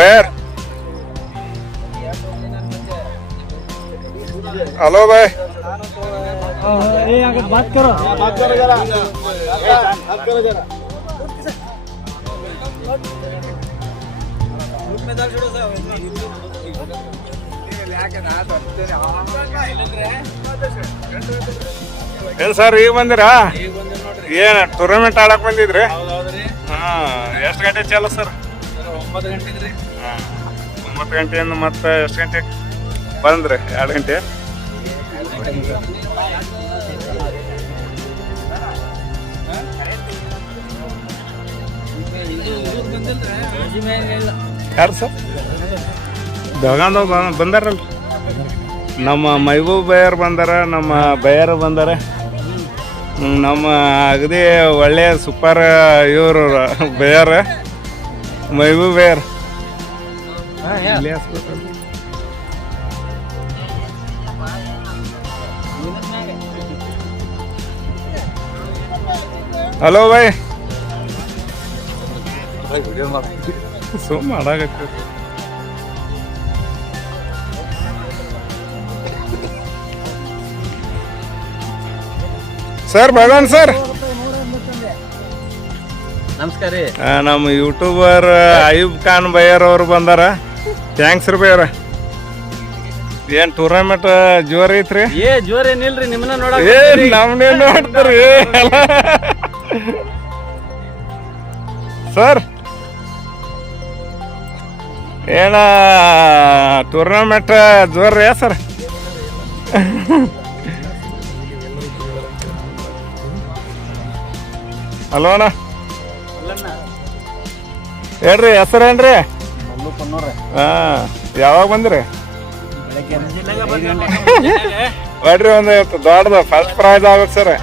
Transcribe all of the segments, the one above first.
बैर हेलो भाई बात करो जरा ಏನ್ ಸರ್ ಈಗ ಬಂದಿರಾ? ಏನ್ ಟೂರ್ನಮೆಂಟ್ ಆಡಕ್ ಬಂದಿದ್ರಿ? ಹಾ, ಎಷ್ಟು ಗಂಟೆ ಚಾಲು ಸರ್? 9 ಗಂಟೆಗೆ ರೀ. 9 ಗಂಟೆಯಿಂದ ಮತ್ತೆ ಎಷ್ಟು ಗಂಟೆ ಬಂದ್ರಿ? 2 ಗಂಟೆ. ಯಾರು ಸರ್? ಬೆಳಗಾಂದಾಗ ಬಂದಾರಲ್ಲ, ನಮ್ಮ ಮೈಬೂಬ್ ಬಯ್ಯರ್ ಬಂದಾರ, ನಮ್ಮ ಬಯ್ಯರ್ ಬಂದಾರ, ನಮ್ಮ ಅಗದಿ ಒಳ್ಳೆಯ ಸೂಪರ್ ಇವರು ಬಯ್ಯರ್ ಮೈಬೂಬ್ ಬಯ್ಯರ್. ಹಲೋ ಬಾಯ್, ಸುಮ್ಮ ಮಾಡಾಕತ್ತಿ ಸರ್. ಭಗವಾನ್ ಸರ್ ನಮಸ್ಕಾರ ರೀ. ನಮ್ಮ ಯೂಟ್ಯೂಬರ್ ಅಯೂಬ್ ಖಾನ್ ಬಯ್ಯರ್ ಅವ್ರು ಬಂದಾರ. ಥ್ಯಾಂಕ್ಸ್ ರೀ ಬಯ್ಯರ. ಏನ್ ಟೂರ್ನಮೆಂಟ್ ಜೋರ್ ಐತ್ರಿ? ಜೋರ್ ಏನಿಲ್ರಿ, ನಿಮ್ಮನ್ನ ನಮ್ನೇ ನೋಡ್ತಾರಿ ಸರ್. ಏನ ಟೂರ್ನಮೆಂಟ್ ಜೋರ್ ರೀ ಸರ್? ಹಲೋ ಅಣ್ಣ, ಹೇಳ್ರಿ ಹೆಸರೇನ್ರಿ? ಹಾ, ಯಾವಾಗ ಬಂದ್ರಿ? ನೋಡ್ರಿ, ಒಂದು ದೊಡ್ಡದ ಫಸ್ಟ್ ಪ್ರೈಸ್ ಆಗುತ್ತೆ ಸರ್.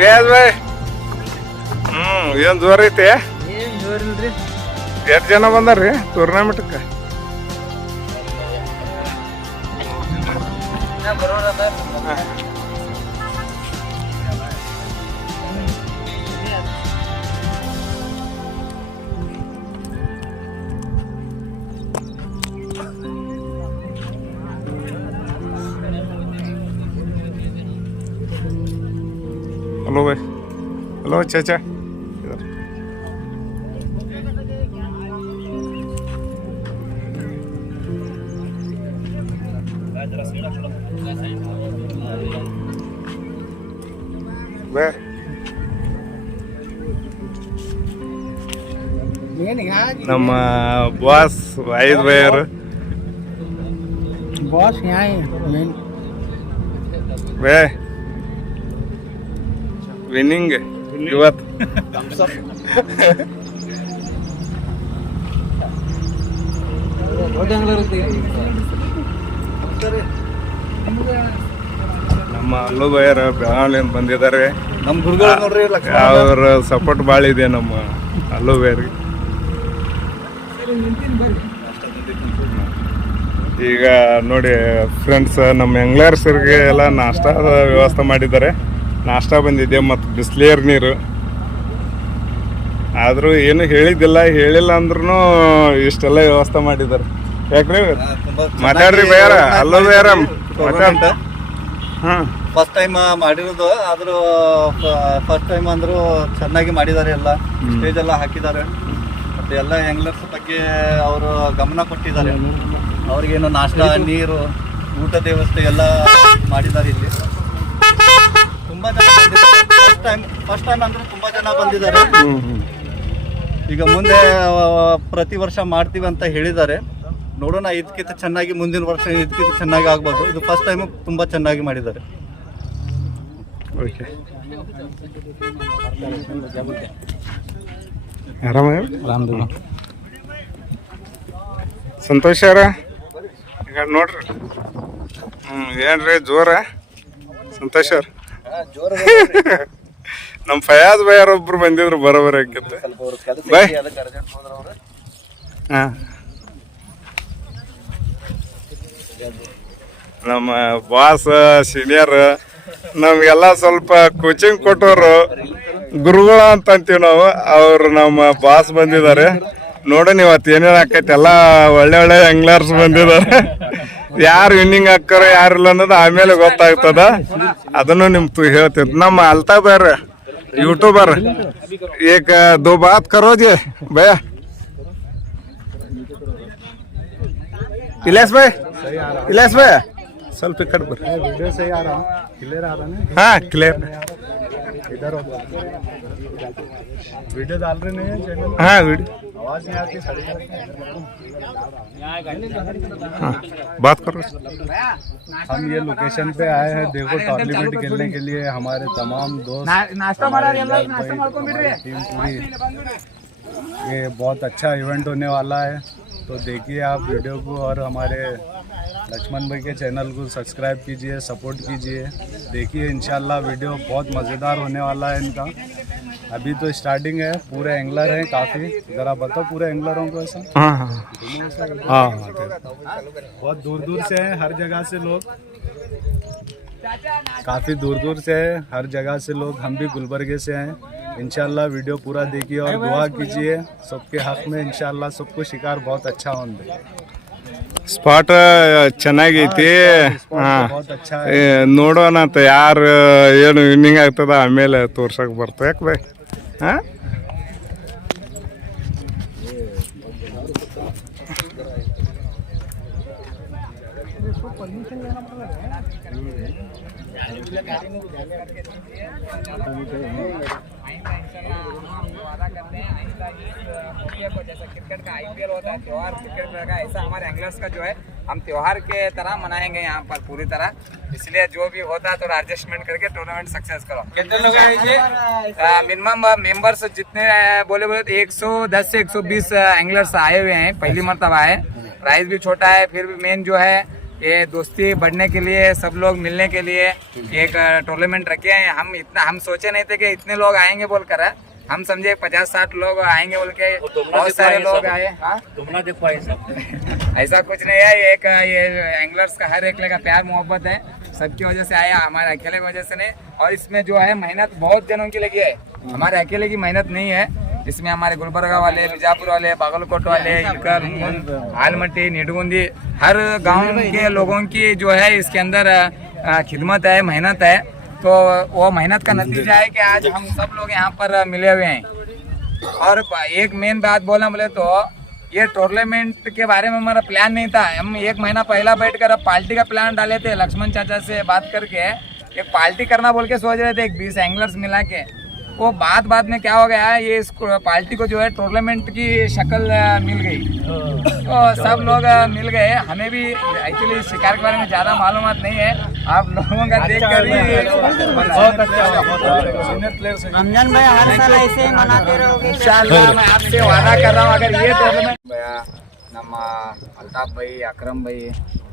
ರಿಯಾಜ್ ಭಾಯ್, ಏನ್ ಜೋರ್ ಐತಿ? ಎಷ್ಟು ಜನ ಬಂದಾರ್ರಿ ಟೂರ್ನಮೆಂಟ್ಗೆ? हेलो भाई, हेलो चाचा. ನಮ್ಮ ಬಾಸ್ ಐದು ಬಯ್ಯರು. ಬಾಸ್ ಬೇ ವಿನ್ನಿಂಗ್ ಇವತ್ತು. ನಮ್ಮ ಅಲ್ಲು ಬಯ್ಯರ ಬೆಳಗಾವಿಯಿಂದ ಬಂದಿದ್ದಾರೆ. ನಮ್ಮ ಗುರುಗಳು ನೋಡ್ರಿ, ಅವ್ರ ಸಪೋರ್ಟ್ ಭಾಳ ಇದೆ ನಮ್ಮ ಅಲ್ಲು ಬಯ್ಯರಿಗೆ. ಈಗ ನೋಡಿ ಫ್ರೆಂಡ್ಸ್, ನಮ್ಮ ಎಂಗ್ಲರ್ಸರಿಗೆ ಎಲ್ಲ ನಾಷ್ಟಾದ ವ್ಯವಸ್ಥೆ ಮಾಡಿದ್ದಾರೆ. ನಾಷ್ಟ ಬಂದಿದೆ ಮತ್ತು ಬಿಸ್ಲೇರ್ ನೀರು. ಆದರೂ ಏನು ಹೇಳಿಲ್ಲ ಅಂದ್ರೂ ಇಷ್ಟೆಲ್ಲ ವ್ಯವಸ್ಥೆ ಮಾಡಿದ್ದಾರೆ. ಯಾಕ್ರಿ ಮಾತಾಡ್ರಿ ಬಯ್ಯಾರ, ಅಲ್ಲೋ ಬಯ್ಯಾರ ಮಾತಾಡ. ಹಾಂ, ಫಸ್ಟ್ ಟೈಮ್ ಮಾಡಿರೋದು, ಆದರೂ ಫಸ್ಟ್ ಟೈಮ್ ಅಂದರೂ ಚೆನ್ನಾಗಿ ಮಾಡಿದ್ದಾರೆ. ಎಲ್ಲ ಸ್ಟೇಜ್ ಎಲ್ಲ ಹಾಕಿದ್ದಾರೆ. ಮತ್ತು ಎಲ್ಲ ಎಂಗ್ಲರ್ಸ್ ಬಗ್ಗೆ ಅವರು ಗಮನ ಕೊಟ್ಟಿದ್ದಾರೆ. ಅವ್ರಿಗೇನು ನಾಷ್ಟ, ನೀರು, ಊಟದ ವ್ಯವಸ್ಥೆ ಎಲ್ಲ ಮಾಡಿದ್ದಾರೆ. ಇಲ್ಲಿ ತುಂಬ ಜನ ಬಂದಿದ್ದಾರೆ. ಫಸ್ಟ್ ಟೈಮ್ ಅಂದ್ರೆ ತುಂಬ ಜನ ಬಂದಿದ್ದಾರೆ. ಈಗ ಮುಂದೆ ಪ್ರತಿ ವರ್ಷ ಮಾಡ್ತೀವಿ ಅಂತ ಹೇಳಿದ್ದಾರೆ. ನೋಡೋಣ, ಇದಕ್ಕಿಂತ ಚೆನ್ನಾಗಿ ಮುಂದಿನ ವರ್ಷ ಇದಕ್ಕಿಂತ ಚೆನ್ನಾಗಿ ಆಗ್ಬೋದು. ಇದು ಫಸ್ಟ್ ಟೈಮ್ ತುಂಬ ಚೆನ್ನಾಗಿ ಮಾಡಿದ್ದಾರೆ. ಓಕೆ, ಆರಾಮ ಸಂತೋಷ. ಈಗ ನೋಡ್ರಿ ಏನ್ರಿ ಜೋರ ಸಂತೋಷ್ ಅವ್ರ ಜೋರು ನಮ್ಮ ಫಯಾಜ್ ಬೈಯರ್ ಒಬ್ರು ಬಂದಿದ್ರು ಬರೋಬರ ಹಾಕಿತ್ತು ಸ್ವಲ್ಪ ಅವ್ರ ಕೆಲಸ ಬೈ. ಅದಕ್ಕೆ ಅರ್ಜೆಂಟ್ ಹೋದ್ರ ಅವ್ರು. ಹಾಂ ನಮ್ಮ ಬಾಸ್ ಸೀನಿಯರ್ ನಮಗೆಲ್ಲ ಸ್ವಲ್ಪ ಕೋಚಿಂಗ್ ಕೊಟ್ಟವರು ಗುರುಗಳು ಅಂತ ಅಂತೀವಿ ನಾವು. ಅವ್ರು ನಮ್ಮ ಬಾಸ್ ಬಂದಿದ್ದಾರೆ. ನೋಡೋಣ ಇವತ್ತು ಏನೇನು ಆಕೈತಿ. ಎಲ್ಲ ಒಳ್ಳೆ ಒಳ್ಳೆ ಎಂಗ್ಲರ್ಸ್ ಬಂದಿದ್ದಾರೆ. ಯಾರು ವಿನ್ನಿಂಗ್ ಹಾಕ್ತಾರೋ ಯಾರಿಲ್ಲ ಅನ್ನೋದು ಆಮೇಲೆ ಗೊತ್ತಾಗ್ತದ. ಅದನ್ನು ನಿಮ್ಗೆ ಹೇಳ್ತಿದ್ದು. ನಮ್ಮ ಅಲ್ತಾಬ್ ಯೂಟ್ಯೂಬರ್ एक दो बात करो जी भैया. इलेस भाई ಸ್ವಲ್ಪ ಈ ಕಡೆ ಬರ್ರಿ. ವಿಡಿಯೋ ಸಹಿ ಆ रहा क्लियर आ रहा ना ಹಾ ಕ್ಲಿಯರ್. इधर हो वीडियो डाल रहे नहीं है चैनल ಹಾ ವಿಡಿಯೋ आवाज नहीं आती हाँ बात करो. हम ये लोकेशन पे आए हैं देखो टूर्नामेंट खेलने के लिए हमारे तमाम दोस्त टीम पूरी ये बहुत अच्छा इवेंट होने वाला है तो देखिए आप वीडियो को और हमारे लक्ष्मण भाई के चैनल को सब्सक्राइब कीजिए सपोर्ट कीजिए देखिए इंशाल्लाह वीडियो बहुत मज़ेदार होने वाला है इनका अभी तो स्टार्टिंग है पूरे एंगलर हैं काफ़ी ज़रा बताओ पूरे एंगलरों को ऐसा हाँ हाँ बहुत दूर दूर से हैं हर जगह से लोग काफ़ी दूर दूर से है हर जगह से लोग हम भी गुलबर्गे से हैं इंशाल्लाह वीडियो पूरा देखिए और दुआ कीजिए सबके हक में इंशाल्लाह सबको शिकार बहुत अच्छा होने ಸ್ಪಾಟ್ ಚೆನ್ನಾಗೈತಿ. ಹಾಂ बहुत अच्छा है ನೋಡೋಣ ಅಂತ ಯಾರು ಏನು ವಿನ್ನಿಂಗ್ ಆಗ್ತದ ಆಮೇಲೆ ತೋರ್ಸಕ್ಕೆ ಬರ್ತದೆ. ಯಾಕೆ ಬೈ ಹಾಂ जैसा क्रिकेट का आईपीएल होता है त्योहार क्रिकेट का ऐसा हमारे एंगलर्स का जो है हम त्योहार के तरह मनाएंगे यहाँ पर पूरी तरह. इसलिए जो भी होता है थोड़ा एडजस्टमेंट करके टूर्नामेंट सक्सेस करो. कितने लोग हैं मिनिमम मेंबर्स जितने बोले 110 से 120 एंगलर्स आए हुए हैं. पहली मरतबा है. प्राइस भी छोटा है फिर भी मेन जो है ये दोस्ती बढ़ने के लिए सब लोग मिलने के लिए एक टूर्नामेंट रखे हैं. हम सोचे नहीं थे कि इतने लोग आएंगे बोलकर. हम समझे 50-60 लोग आएंगे बोल के बहुत सारे लोग आए. ऐसा कुछ नहीं है. ये एंगलर्स का हर एक का प्यार मोहब्बत है. सबकी वजह से आया हमारे अकेले की वजह से नहीं. और इसमें जो है मेहनत बहुत जनों की लगी है. हमारे अकेले की मेहनत नहीं है. इसमें हमारे गुलबर्गा वाले बीजापुर वाले बागलकोट वाले इलकर आलमट्टी निडगुंदी हर गांव के लोगों की जो है इसके अंदर खिदमत है मेहनत है. तो वो मेहनत का नतीजा है कि आज हम सब लोग यहाँ पर मिले हुए हैं. और एक मेन बात बोला बोले तो ये टूर्नामेंट के बारे में हमारा प्लान नहीं था. हम एक महीना पहला बैठ कर अब पार्टी का प्लान डाले थे लक्ष्मण चाचा से बात करके. एक पार्टी करना बोल के सोच रहे थे 20 एंगलर्स मिला के. वो बात में क्या हो गया ये इस पार्टी को जो है टूर्नामेंट की शक्ल मिल गई. तो सब लोग मिल गए. हमें भी एक्चुअली शिकार के बारे में ज़्यादा मालूमात नहीं है. आप लोगों का देख कर ही बहुत अच्छा रमजान भाई हर साल ऐसे ही मनाते रहोगे इंशाअल्लाह. मैं आपसे वादा कर रहा हूँ अगर ये टूर्नामेंट ನಮ್ಮ ಅಲ್ತಾಫ್ ಬೈ ಅಕ್ರಮ್ ಬೈ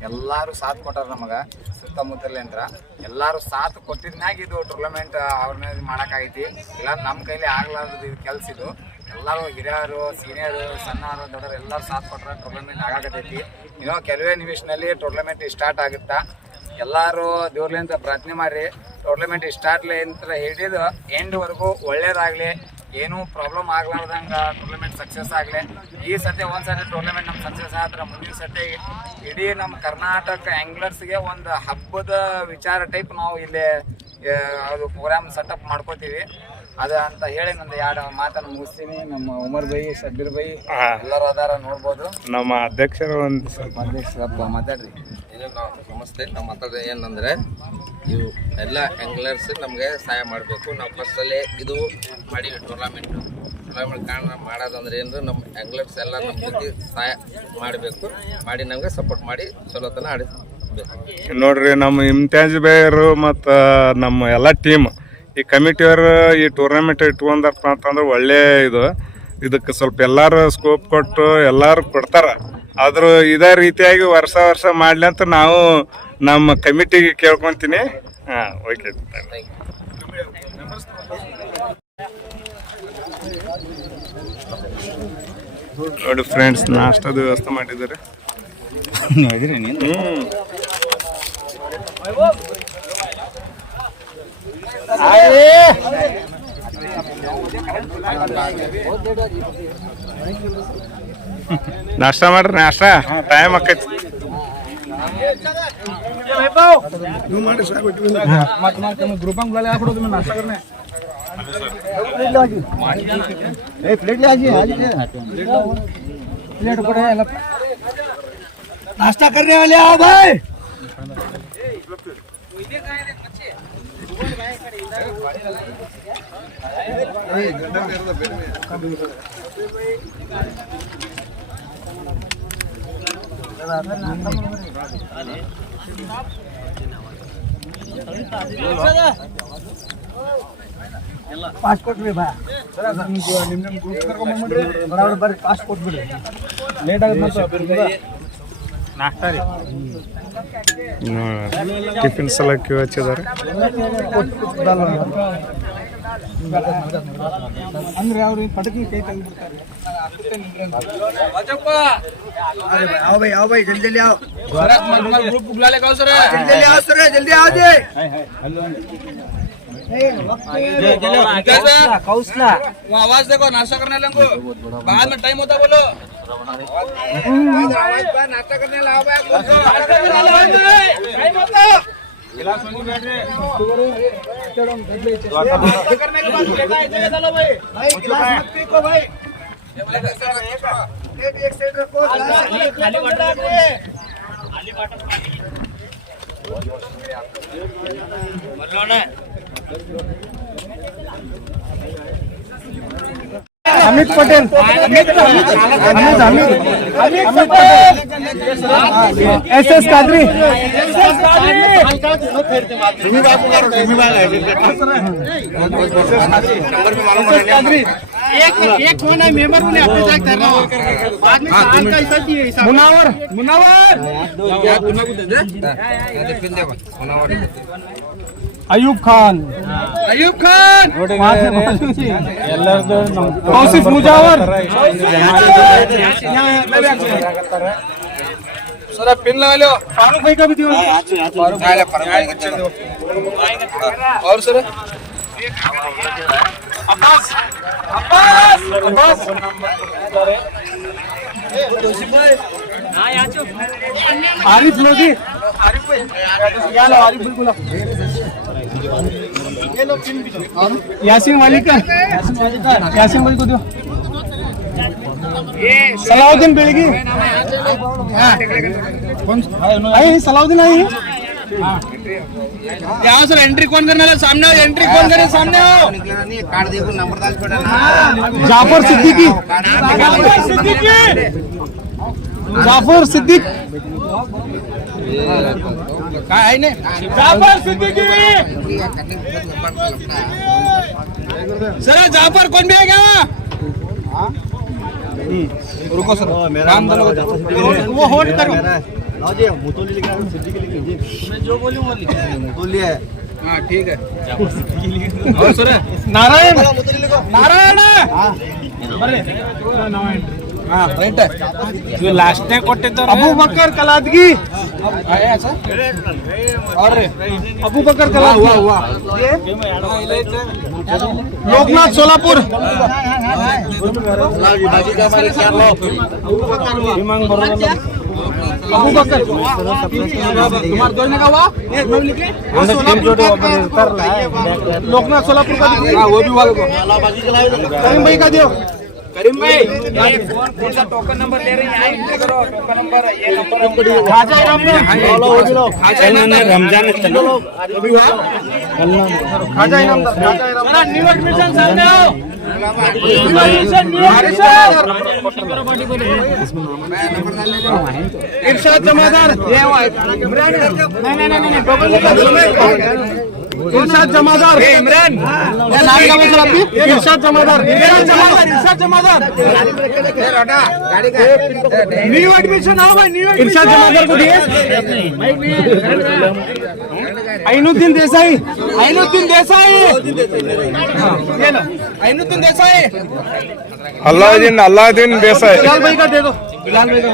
ಎಲ್ಲರೂ ಸಾಥ್ ಕೊಟ್ಟಾರ ನಮಗೆ ಸುತ್ತಮುತ್ತಲಿಂದ ಎಲ್ಲರೂ ಸಾಥ್ ಕೊಟ್ಟಿದ್ಮ್ಯಾಗ ಇದು ಟೂರ್ನಮೆಂಟ್ ಆರ್ಗನೈಸ್ ಮಾಡೋಕ್ಕಾಗೈತಿ. ಇಲ್ಲ ನಮ್ಮ ಕೈಲಿ ಆಗ್ಲಾರ್ದು ಇದು ಕೆಲಸ ಇದು. ಎಲ್ಲರೂ ಹಿರಿಯರು ಸೀನಿಯರು ಸಣ್ಣವರು ದೊಡ್ಡವರು ಎಲ್ಲರೂ ಸಾಥ್ ಕೊಟ್ಟರೆ ಟೂರ್ನಮೆಂಟ್ ಆಗಾಕತ್ತೈತಿ. ಇನ್ನೂ ಕೆಲವೇ ನಿಮಿಷದಲ್ಲಿ ಟೂರ್ನಮೆಂಟ್ ಸ್ಟಾರ್ಟ್ ಆಗುತ್ತಾ. ಎಲ್ಲರೂ ದೇವ್ರಲಿಂದ ಪ್ರಾರ್ಥನೆ ಮಾಡಿರಿ ಟೂರ್ನಮೆಂಟ್ ಸ್ಟಾರ್ಟ್ಲಿಂತ ಹಿಡಿದು ಎಂಡ್ವರೆಗೂ ಒಳ್ಳೇದಾಗಲಿ ಏನೂ ಪ್ರಾಬ್ಲಮ್ ಆಗ್ಲಾರ್ದಂಗೆ ಟೂರ್ನಮೆಂಟ್ ಸಕ್ಸಸ್ ಆಗಲಿ. ಈ ಸತಿ ಒಂದು ಸತಿ ಟೂರ್ನಮೆಂಟ್ ನಮ್ಮ ಸಕ್ಸಸ್ ಆದ್ರೆ ಮುಂದಿನ ಸತಿ ಇಡೀ ನಮ್ಮ ಕರ್ನಾಟಕ ಆ್ಯಂಗ್ಲರ್ಸ್ಗೆ ಒಂದು ಹಬ್ಬದ ವಿಚಾರ ಟೈಪ್ ನಾವು ಇಲ್ಲಿ ಅದು ಪ್ರೋಗ್ರಾಮ್ ಸೆಟಪ್ ಮಾಡ್ಕೋತೀವಿ. ಅದು ಅಂತ ಹೇಳಿ ನಂದು 2 ಮಾತನ್ನು ಮುಗಿಸ್ತೀನಿ. ನಮ್ಮ ಉಮರ್ ಬೈ ಶಬ್ಬೀರ್ ಬೈ ಎಲ್ಲರೂ ಅದಾರ ನೋಡ್ಬೋದು. ನಮ್ಮ ಅಧ್ಯಕ್ಷರು ಒಂದು ಸ್ವಲ್ಪ ಸ್ವಲ್ಪ ಮಾತಾಡ್ರಿ. ನಮಸ್ತೆ. ನಾವು ಮಾತಾಡೋದು ಏನಂದರೆ ಇವು ಎಲ್ಲ ಆ್ಯಂಗ್ಲರ್ಸ್ ನಮಗೆ ಸಹಾಯ ಮಾಡಬೇಕು. ನಾವು ಫಸ್ಟಲ್ಲೇ ಇದು ಮಾಡಿವಿ ಟೂರ್ನಾಮೆಂಟ್ ಕಾರಣ ಮಾಡೋದಂದ್ರೆ ಏನಂದ್ರೆ ನಮ್ಮ ಆ್ಯಂಗ್ಲರ್ಸ್ ಎಲ್ಲ ನಮ್ಮ ಜೊತೆ ಸಹಾಯ ಮಾಡಬೇಕು. ಮಾಡಿ ನಮಗೆ ಸಪೋರ್ಟ್ ಮಾಡಿ ಚಲೋತನ ಆಡಿಸ್ಬೇಕು. ನೋಡ್ರಿ ನಮ್ಮ ಇಮ್ತಿಯಾಜ್ ಬೈಯರು ಮತ್ತು ನಮ್ಮ ಎಲ್ಲ ಟೀಮ್ ಈ ಕಮಿಟಿಯವರು ಈ ಟೂರ್ನಮೆಂಟ್ ಇಟ್ಕೊಂಡಾರಪ್ಪ ಅಂತಂದ್ರೆ ಒಳ್ಳೆ ಇದಕ್ಕೆ ಸ್ವಲ್ಪ ಎಲ್ಲರೂ ಸ್ಕೋಪ್ ಕೊಟ್ಟು ಎಲ್ಲರೂ ಕೊಡ್ತಾರೆ. ಆದ್ರೂ ಇದೇ ರೀತಿಯಾಗಿ ವರ್ಷ ವರ್ಷ ಮಾಡ್ಲಿ ಅಂತ ನಾವು ನಮ್ಮ ಕಮಿಟಿಗೆ ಕೇಳ್ಕೊಂತೀನಿ. ಹಾಂ, ಓಕೆ. ನೋಡಿ ಫ್ರೆಂಡ್ಸ್, ನಾಷ್ಟದ ವ್ಯವಸ್ಥೆ ಮಾಡಿದ್ದಾರೆ. ನಾಷ್ಟ ಮಾಡ್ರಿ, ನಾಷ್ಟ ಟೈಮ್ ಆಕೈತಿ. नाश्ता करने वाले आओ भाई. ಪಾಸ್ಪೋರ್ಟ್ ಬಿ ಬಾ ನಿಮ್ಮ ಗ್ರೂಪ್ ಕರ್ಕೊಂಡ್ಬಂದ್ರಿ ಬರೋರು ಬರ್ರಿ ಪಾಸ್ಪೋರ್ಟ್ ಬಿಡ್ರಿ ಲೇಟ್ ಆಗುತ್ತೆ ನಾಷ್ಟ ರೀ ಟಿಫಿನ್ ಸಲ ಕ್ಯೂ ಹಚ್ಚಿದ್ದಾರೆ. ಅಂದ್ರೆ ಅವ್ರು ಪಟಕಿ ಕೈ ತೆಗೆದ್ಬಿಡ್ತಾರೆ. आओ भाई जल्दी जल्दी आओ. ग्रुप बुला ले कौन सर जल्दी आओ सर, जल्दी आओ जी. कौसला वो आवाज देखो, नाश्ता करने वाले को बाद में टाइम होता बोलो. नाश्ता करने लाओ भाई, टाइम होता गिलास में बैठ रहे करने के बाद लेटा है चलो भाई. भाई गिलास मत फेंको भाई. एक साइड रखो, खाली वाटर खाली वाटर बोलो ना. अमित पटेल, अमित एस कादरी. एक होना मेंबर ने अपने जाग कर रहा हूं. बाद में साल का हिसाब दिए. मुनावर अयूब खान तौसीफ मुजावर सर पिन लगा लो. फारूक भाई का भी दियो. और सर आरिफ लोधी. आरिफ बिल्कुल. यासीन मालिक को दो. सलाउद्दीन बेळगी. सलाउद्दीन आई. यहाँ सर एंट्री कौन करने वाला? सामने आओ, एंट्री कौन करे? सामने आओ. कार्ड देखो, नंबर डाल छोड़ा ना. जाफर सिद्दीकी. जाफर सिद्दीक. काय आहे ने जाफर सिद्दीकी. सर जाफर कौन भी है क्या? रुको सर, नाम बोलो. वो होल्ड करो. जो बोलूं वो मुतुल्ली है. हाँ ठीक है. और सर नारायण. ರೈಟ್ ಲಾಸ್ಟ್ನೇ ಕೊಟ್ಟಿದ್ದಾರೆ. ಅಬೂಬಕರ್ ಕಲಾದ್ಗಿ. ಅಬೂಬಕರ್ ಕಲಾದ್ಗಿ. लोकनाथ सोलापुर. अबूबकर तुम्हारे दोनों का हुआ लोकनाथ सोलापुर का. वो भी वाले को करीम भाई का दियो. करीम भाई कौन सा टोकन नंबर ले रहे हैं? यहाँ एंट्री करो. टोकन नंबर ये नंबर खाजा इनामदार. रमजान खाजा इनामदार. न्यू एडमिशन सामने आओ. इरशाद जमादार. नहीं इरशाद जमादार इमरान नाम क्या बोल आप इरशाद जमादार इरशाद जमादार न्यू एडमिशन आओ भाई न्यू इरशाद जमादार को दिए आइनुद्दीन देसाई आइनुद्दीन देसाई आइनुद्दीन देसाई अल्लाउद्दीन देसाई बिलाल भाई का दे दो बिलाल भाई का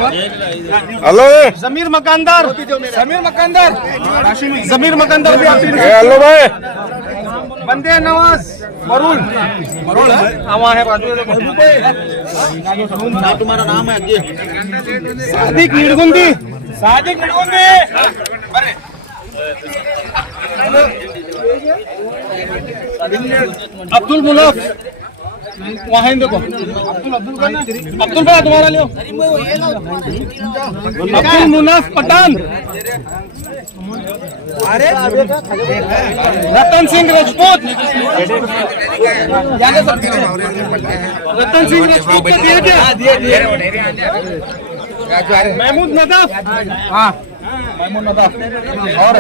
हेलो जमीर मकानदार जमीर मकानदार भी आप हेलो भाई बंदे नवाज मरुल वहाँ है बाजू तुम्हारा नाम है सादिक निडगुंदी अब्दुल मुनाफ वहाँ देखो अब्दुल भाई तुम्हारा लियो अब्दुल मुनाफ पठान रतन सिंह राजपूत रतन सिंह राजपूत को दिया क्या महमूद नदाफ हाँ महमूद नदाफ और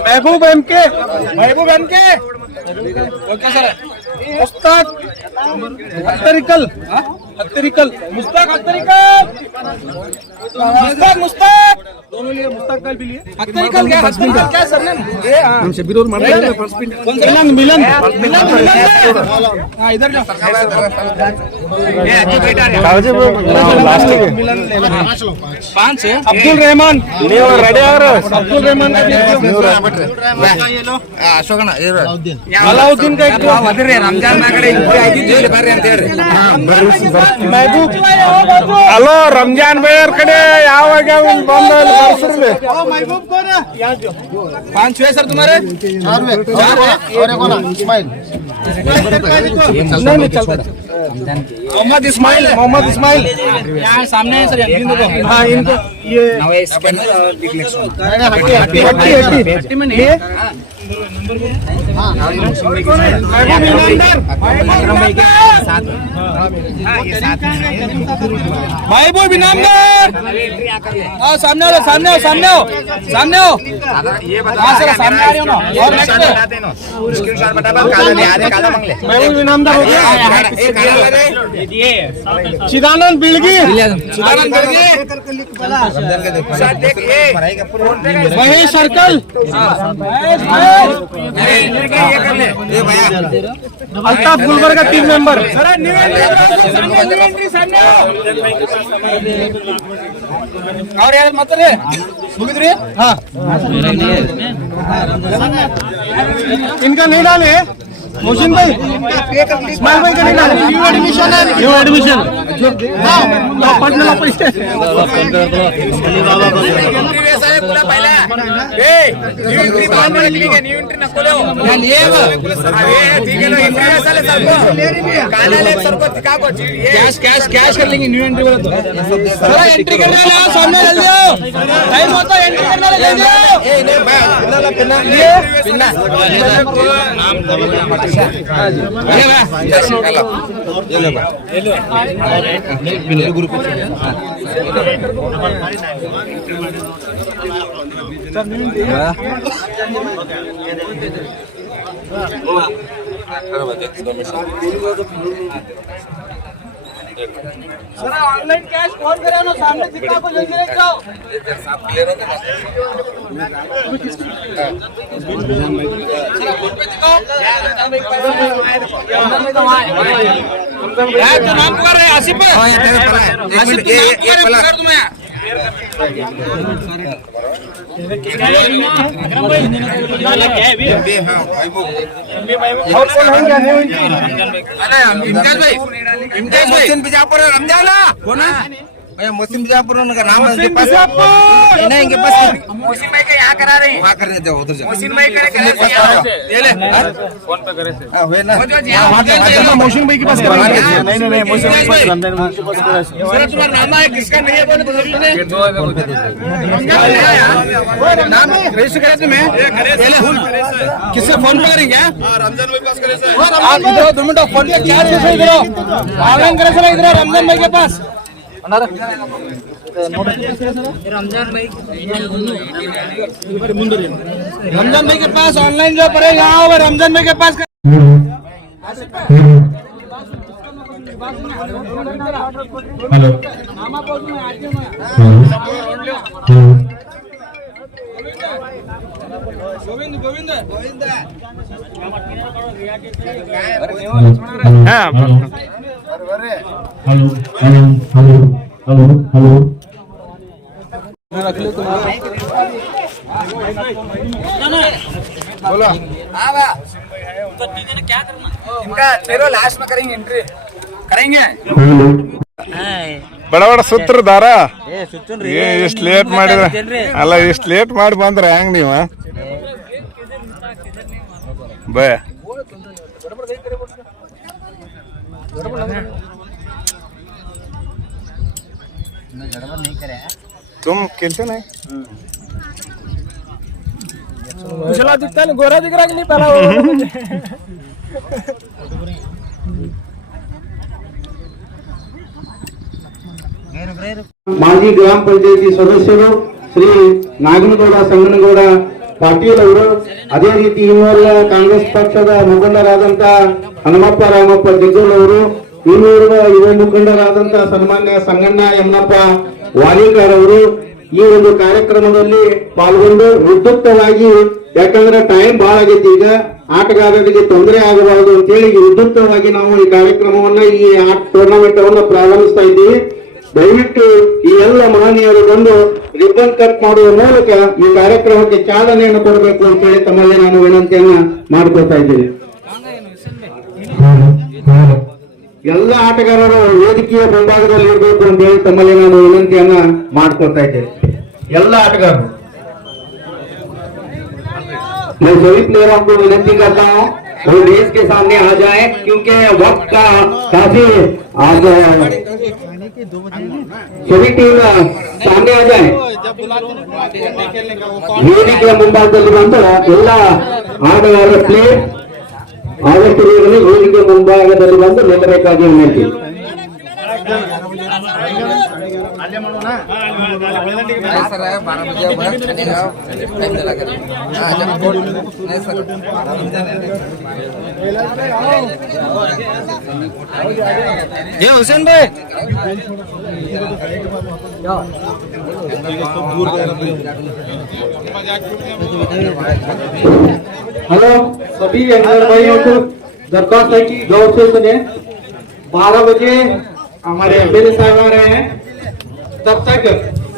Mehboob MK okay sir Mushtaq अख्तरिकल मुस्ताक दोनों लिए मुस्ताक भी लिए अख्तरिकल क्या सरनेम हमसे विरोध मार मिलन हाँ इधर जाओ अब्दुल रहमान अब्दुल रहमान ಅಶೋಕಣ್ಣ अलाउद्दीन का एक ರಂಜಾನ್ ಕಡೆ ಬರ್ರಿ ಅಂತ ಹೇಳ್ರಿ महबूब ಹಲೋ ರಂಜಾನ್ ಬೈಯರ್ ಕಡೆ ಯಾವಾಗ ಬಂದ महबूब कौन है 5 है सर तुम्हारे मोहम्मद इस्माइल यहाँ सामने है सर हाँ इनको ये हट्टी में नहीं महबूब इनामदार हाँ सामने आओ सामने आओ सामने आओ हाँ सर सामने आ रहे हो ना और महबूब इनामदार हो गया Chidanand Bilagi Mahesh circle Altaf Gulbarga team member और यार मतलब मुगिद्री हाँ इनका नहीं डाले मोहसिन भाई इस्माइल भाई का नहीं डाले न्यू एडमिशन पढ़ने लो पैसे कैश कर लेंगे न्यू एंट्री वाला तो एंट्री करने वाले सामने ले जाओ टाइम होता है एंट्री करने वाले ले जाओ ऑनलाइन कैश फोन करे ना सामने दिखा को जल्दी लेके जाओ तो नाम कर रहे आसिफ भाई आसिफ ये तुम्हें इम्तियाज भाई बिजापुर रमजान कौन है भैया मोहसिन बिजापुर उनका नाम है इनके पास नहीं इनके पास मोहसिन भाई का यहाँ करा रही वहाँ करने जाओ उधर जाओ मोहसिन भाई करे ये ले फोन पे करे हाँ हुए ना मोहसिन भाई के पास नहीं मोहसिन भाई सर तुम्हारा नाम है किसका नहीं है बोले तो नाम रजिस्टर करे तुम्हें किससे फोन पे करेंगे रमजान भाई पास करे आप इधर 2 मिनट फोन पे क्या इधर ऑनलाइन करे सर इधर रमजान भाई के पास रमजान भाई के पास ऑनलाइन जो पड़ेगा और रमजान भाई के पास हेलो गोविंद ಹಾ hello hello hello hello hello इनका तेरो लास्ट में करेंगे एंट्री करेंगे ಬಡ ಬಡ ಸುತ್ರದಾರ ಇಷ್ಟು ಲೇಟ್ ಮಾಡಿದ್ರೆ ಅಲ್ಲ ಇಷ್ಟು ಲೇಟ್ ಮಾಡಿ ಬಂದ್ರೆ ಹೆಂಗ್ ನೀವ ಬಯ तुम खेलते नहीं कुशला दिखता नहीं गोरा दिख रहा कि नहीं पहला ಮಾಜಿ ಗ್ರಾಮ ಪಂಚಾಯತಿ ಸದಸ್ಯರು ಶ್ರೀ ನಾಗನಗೌಡ ಸಂಗನಗೌಡ ಪಾಟೀಲ್ ಅವರು, ಅದೇ ರೀತಿ ಇನ್ನೂರ ಕಾಂಗ್ರೆಸ್ ಪಕ್ಷದ ಮುಖಂಡರಾದಂತ ಹನುಮಪ್ಪ ರಾಮಪ್ಪ ಜಗ್ಗೋಲ್ ಅವರು, ಇನ್ನೂರ ಯುವ ಮುಖಂಡರಾದಂತ ಸನ್ಮಾನ್ಯ ಸಂಗಣ್ಣ ಯಮನಪ್ಪ ವಾಲಿಕಾರ್ ಅವರು ಈ ಒಂದು ಕಾರ್ಯಕ್ರಮದಲ್ಲಿ ಪಾಲ್ಗೊಂಡು ಉದ್ಯುಕ್ತವಾಗಿ, ಯಾಕಂದ್ರೆ ಟೈಮ್ ಬಹಳ ಆಗೈತಿ, ಈಗ ಆಟಗಾರರಿಗೆ ತೊಂದರೆ ಆಗಬಾರದು ಅಂತೇಳಿ ಉದ್ಯುಕ್ತವಾಗಿ ನಾವು ಈ ಕಾರ್ಯಕ್ರಮವನ್ನ ಈ ಟೂರ್ನಮೆಂಟ್ ಅನ್ನು ಪ್ರಾರಂಭಿಸ್ತಾ ಇದ್ದೀವಿ. ದಯವಿಟ್ಟು ಈ ಎಲ್ಲ ಮಹನೀಯರು ಬಂದು ರಿಬ್ಬನ್ ಕಟ್ ಮಾಡುವ ಮೂಲಕ ಈ ಕಾರ್ಯಕ್ರಮಕ್ಕೆ ಚಾಲನೆಯನ್ನು ಕೊಡಬೇಕು ಅಂತ ಹೇಳಿ ತಮ್ಮಲ್ಲಿ ನಾನು ವಿನಂತಿಯನ್ನ ಮಾಡ್ಕೊಳ್ತಾ ಇದ್ದೀನಿ. ಎಲ್ಲ ಆಟಗಾರರು ವೇದಿಕೆಯ ಮುಂಭಾಗದಲ್ಲಿ ಇರಬೇಕು ಅಂತ ಹೇಳಿ ತಮ್ಮಲ್ಲಿ ನಾನು ವಿನಂತಿಯನ್ನ ಮಾಡ್ಕೊಳ್ತಾ ಇದ್ದೇನೆ. ಎಲ್ಲ ಆಟಗಾರರು मैं सभी प्लेयरों को विनती करता हूँ वो रेस के सामने आ जाए, क्योंकि वक्त का काफी आज सभी टीम सामने आ जाए. ವೇದಿಕೆಯ ಮುಂಭಾಗದಲ್ಲಿ ಬಂದು ಎಲ್ಲ ಆಟಗಾರರ ಪ್ಲೇ ಆದಷ್ಟು ಬೇಗನೆ ವೇದಿಕೆ ಮುಂಭಾಗದಲ್ಲಿ ಬಂದು ನಿಲ್ಲಬೇಕಾಗಿ ವಿನಂತಿ. सर 12 बजे होगा चलेगा टाइम लगा कर हां जब नहीं सर ये हुसैन भाई हेलो सभी एंकर भाइयों को दरख्वास्त है कि गौर से सुने. 12 बजे हमारे एमएलए साहब आ रहे हैं, तब तक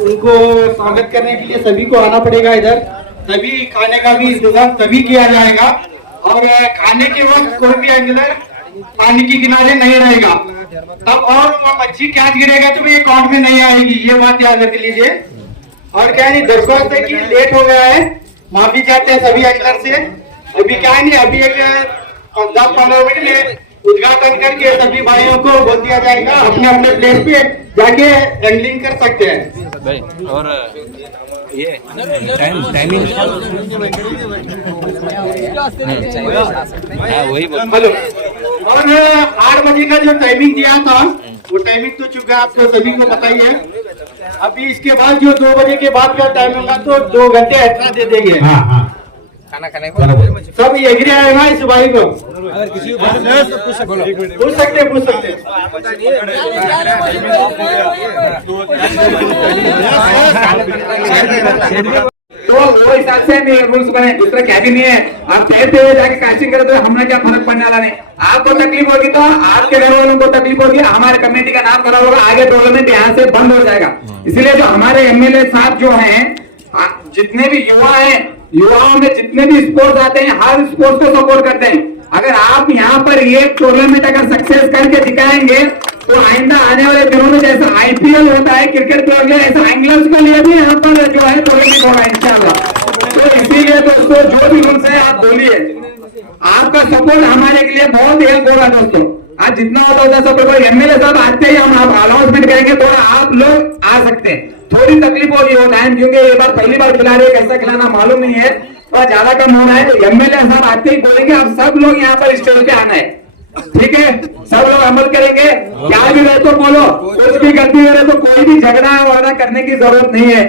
उनको स्वागत करने के लिए सभी को आना पड़ेगा इधर. तभी खाने का भी इंतजाम तभी किया जाएगा, और खाने के वक्त कोई भी एंगलर पानी के किनारे नहीं रहेगा, तब और मच्छी कैच गिरेगा तो ये अकाउंट में नहीं आएगी, ये बात याद रख लीजिए. और क्या नहीं, दरख्वास्त है कि लेट हो गया है, माफी चाहते हैं सभी एंगलर से. अभी क्या नहीं, अभी एक 10-15 मिनट में उद्घाटन करके सभी भाइयों को बोल दिया जाएगा, अपने अपने प्लेस पे जाके एंगलिंग कर सकते हैं. और ये टाइमिंग वही हेलो. और 8 बजे का जो टाइमिंग दिया था वो टाइमिंग तो चुका आपको सभी को पता ही है. अभी इसके बाद जो 2 बजे के बाद का टाइम होगा तो 2 घंटे एक्स्ट्रा दे देंगे. खाना खाने को सब एग्री आएगा इस भाई को. अगर किसी को पूछ सकते तो वो हिसाब से मेरे रूल्स बने, दूसरा क्या भी नहीं है. आप तैरते हुए जाके कैचिंग करे तो हमने क्या फर्क पड़ने वाला नहीं. आपको तकलीफ होगी तो आपके घर वालों को तकलीफ होगी, हमारे कमेटी का नाम खराब होगा, आगे टूर्नामेंट यहाँ से बंद हो जाएगा. इसलिए जो हमारे एमएलए साहब जो हैं, जितने भी युवा हैं, युवाओं में जितने भी स्पोर्ट्स आते हैं हर स्पोर्ट्स को सपोर्ट करते हैं. अगर आप यहाँ पर ये टूर्नामेंट अगर सक्सेस करके दिखाएंगे तो आइंदा आने वाले दिनों में जैसा आईपीएल होता है क्रिकेट के लिए, ऐसा एंगलर्स के लिए भी यहाँ पर जो है टूर्नामेंट होगा इंशाल्लाह. तो इसीलिए दोस्तों जो भी रूल्स है आप बोलिए, आपका सपोर्ट हमारे के लिए बहुत हेल्प होगा दोस्तों. आज जितना होता है सपोर्ट, एमएलए साहब आते ही हम आप अनाउंसमेंट करेंगे, थोड़ा आप लोग आ सकते हैं. थोड़ी तकलीफ होगी वो टाइम, क्योंकि ये बार पहली बार खिला रहे, कैसा खिलाना मालूम नहीं है, थोड़ा ज्यादा कम होना है. तो एमएलए साहब आते ही बोलेंगे आप सब लोग यहाँ पर स्टेज पे आना है. ठीक है, सब लोग अमल करेंगे। क्या भी रहे तो बोलो, कुछ भी गलती हो रहे तो कोई भी झगड़ा वगड़ा करने की जरूरत नहीं है।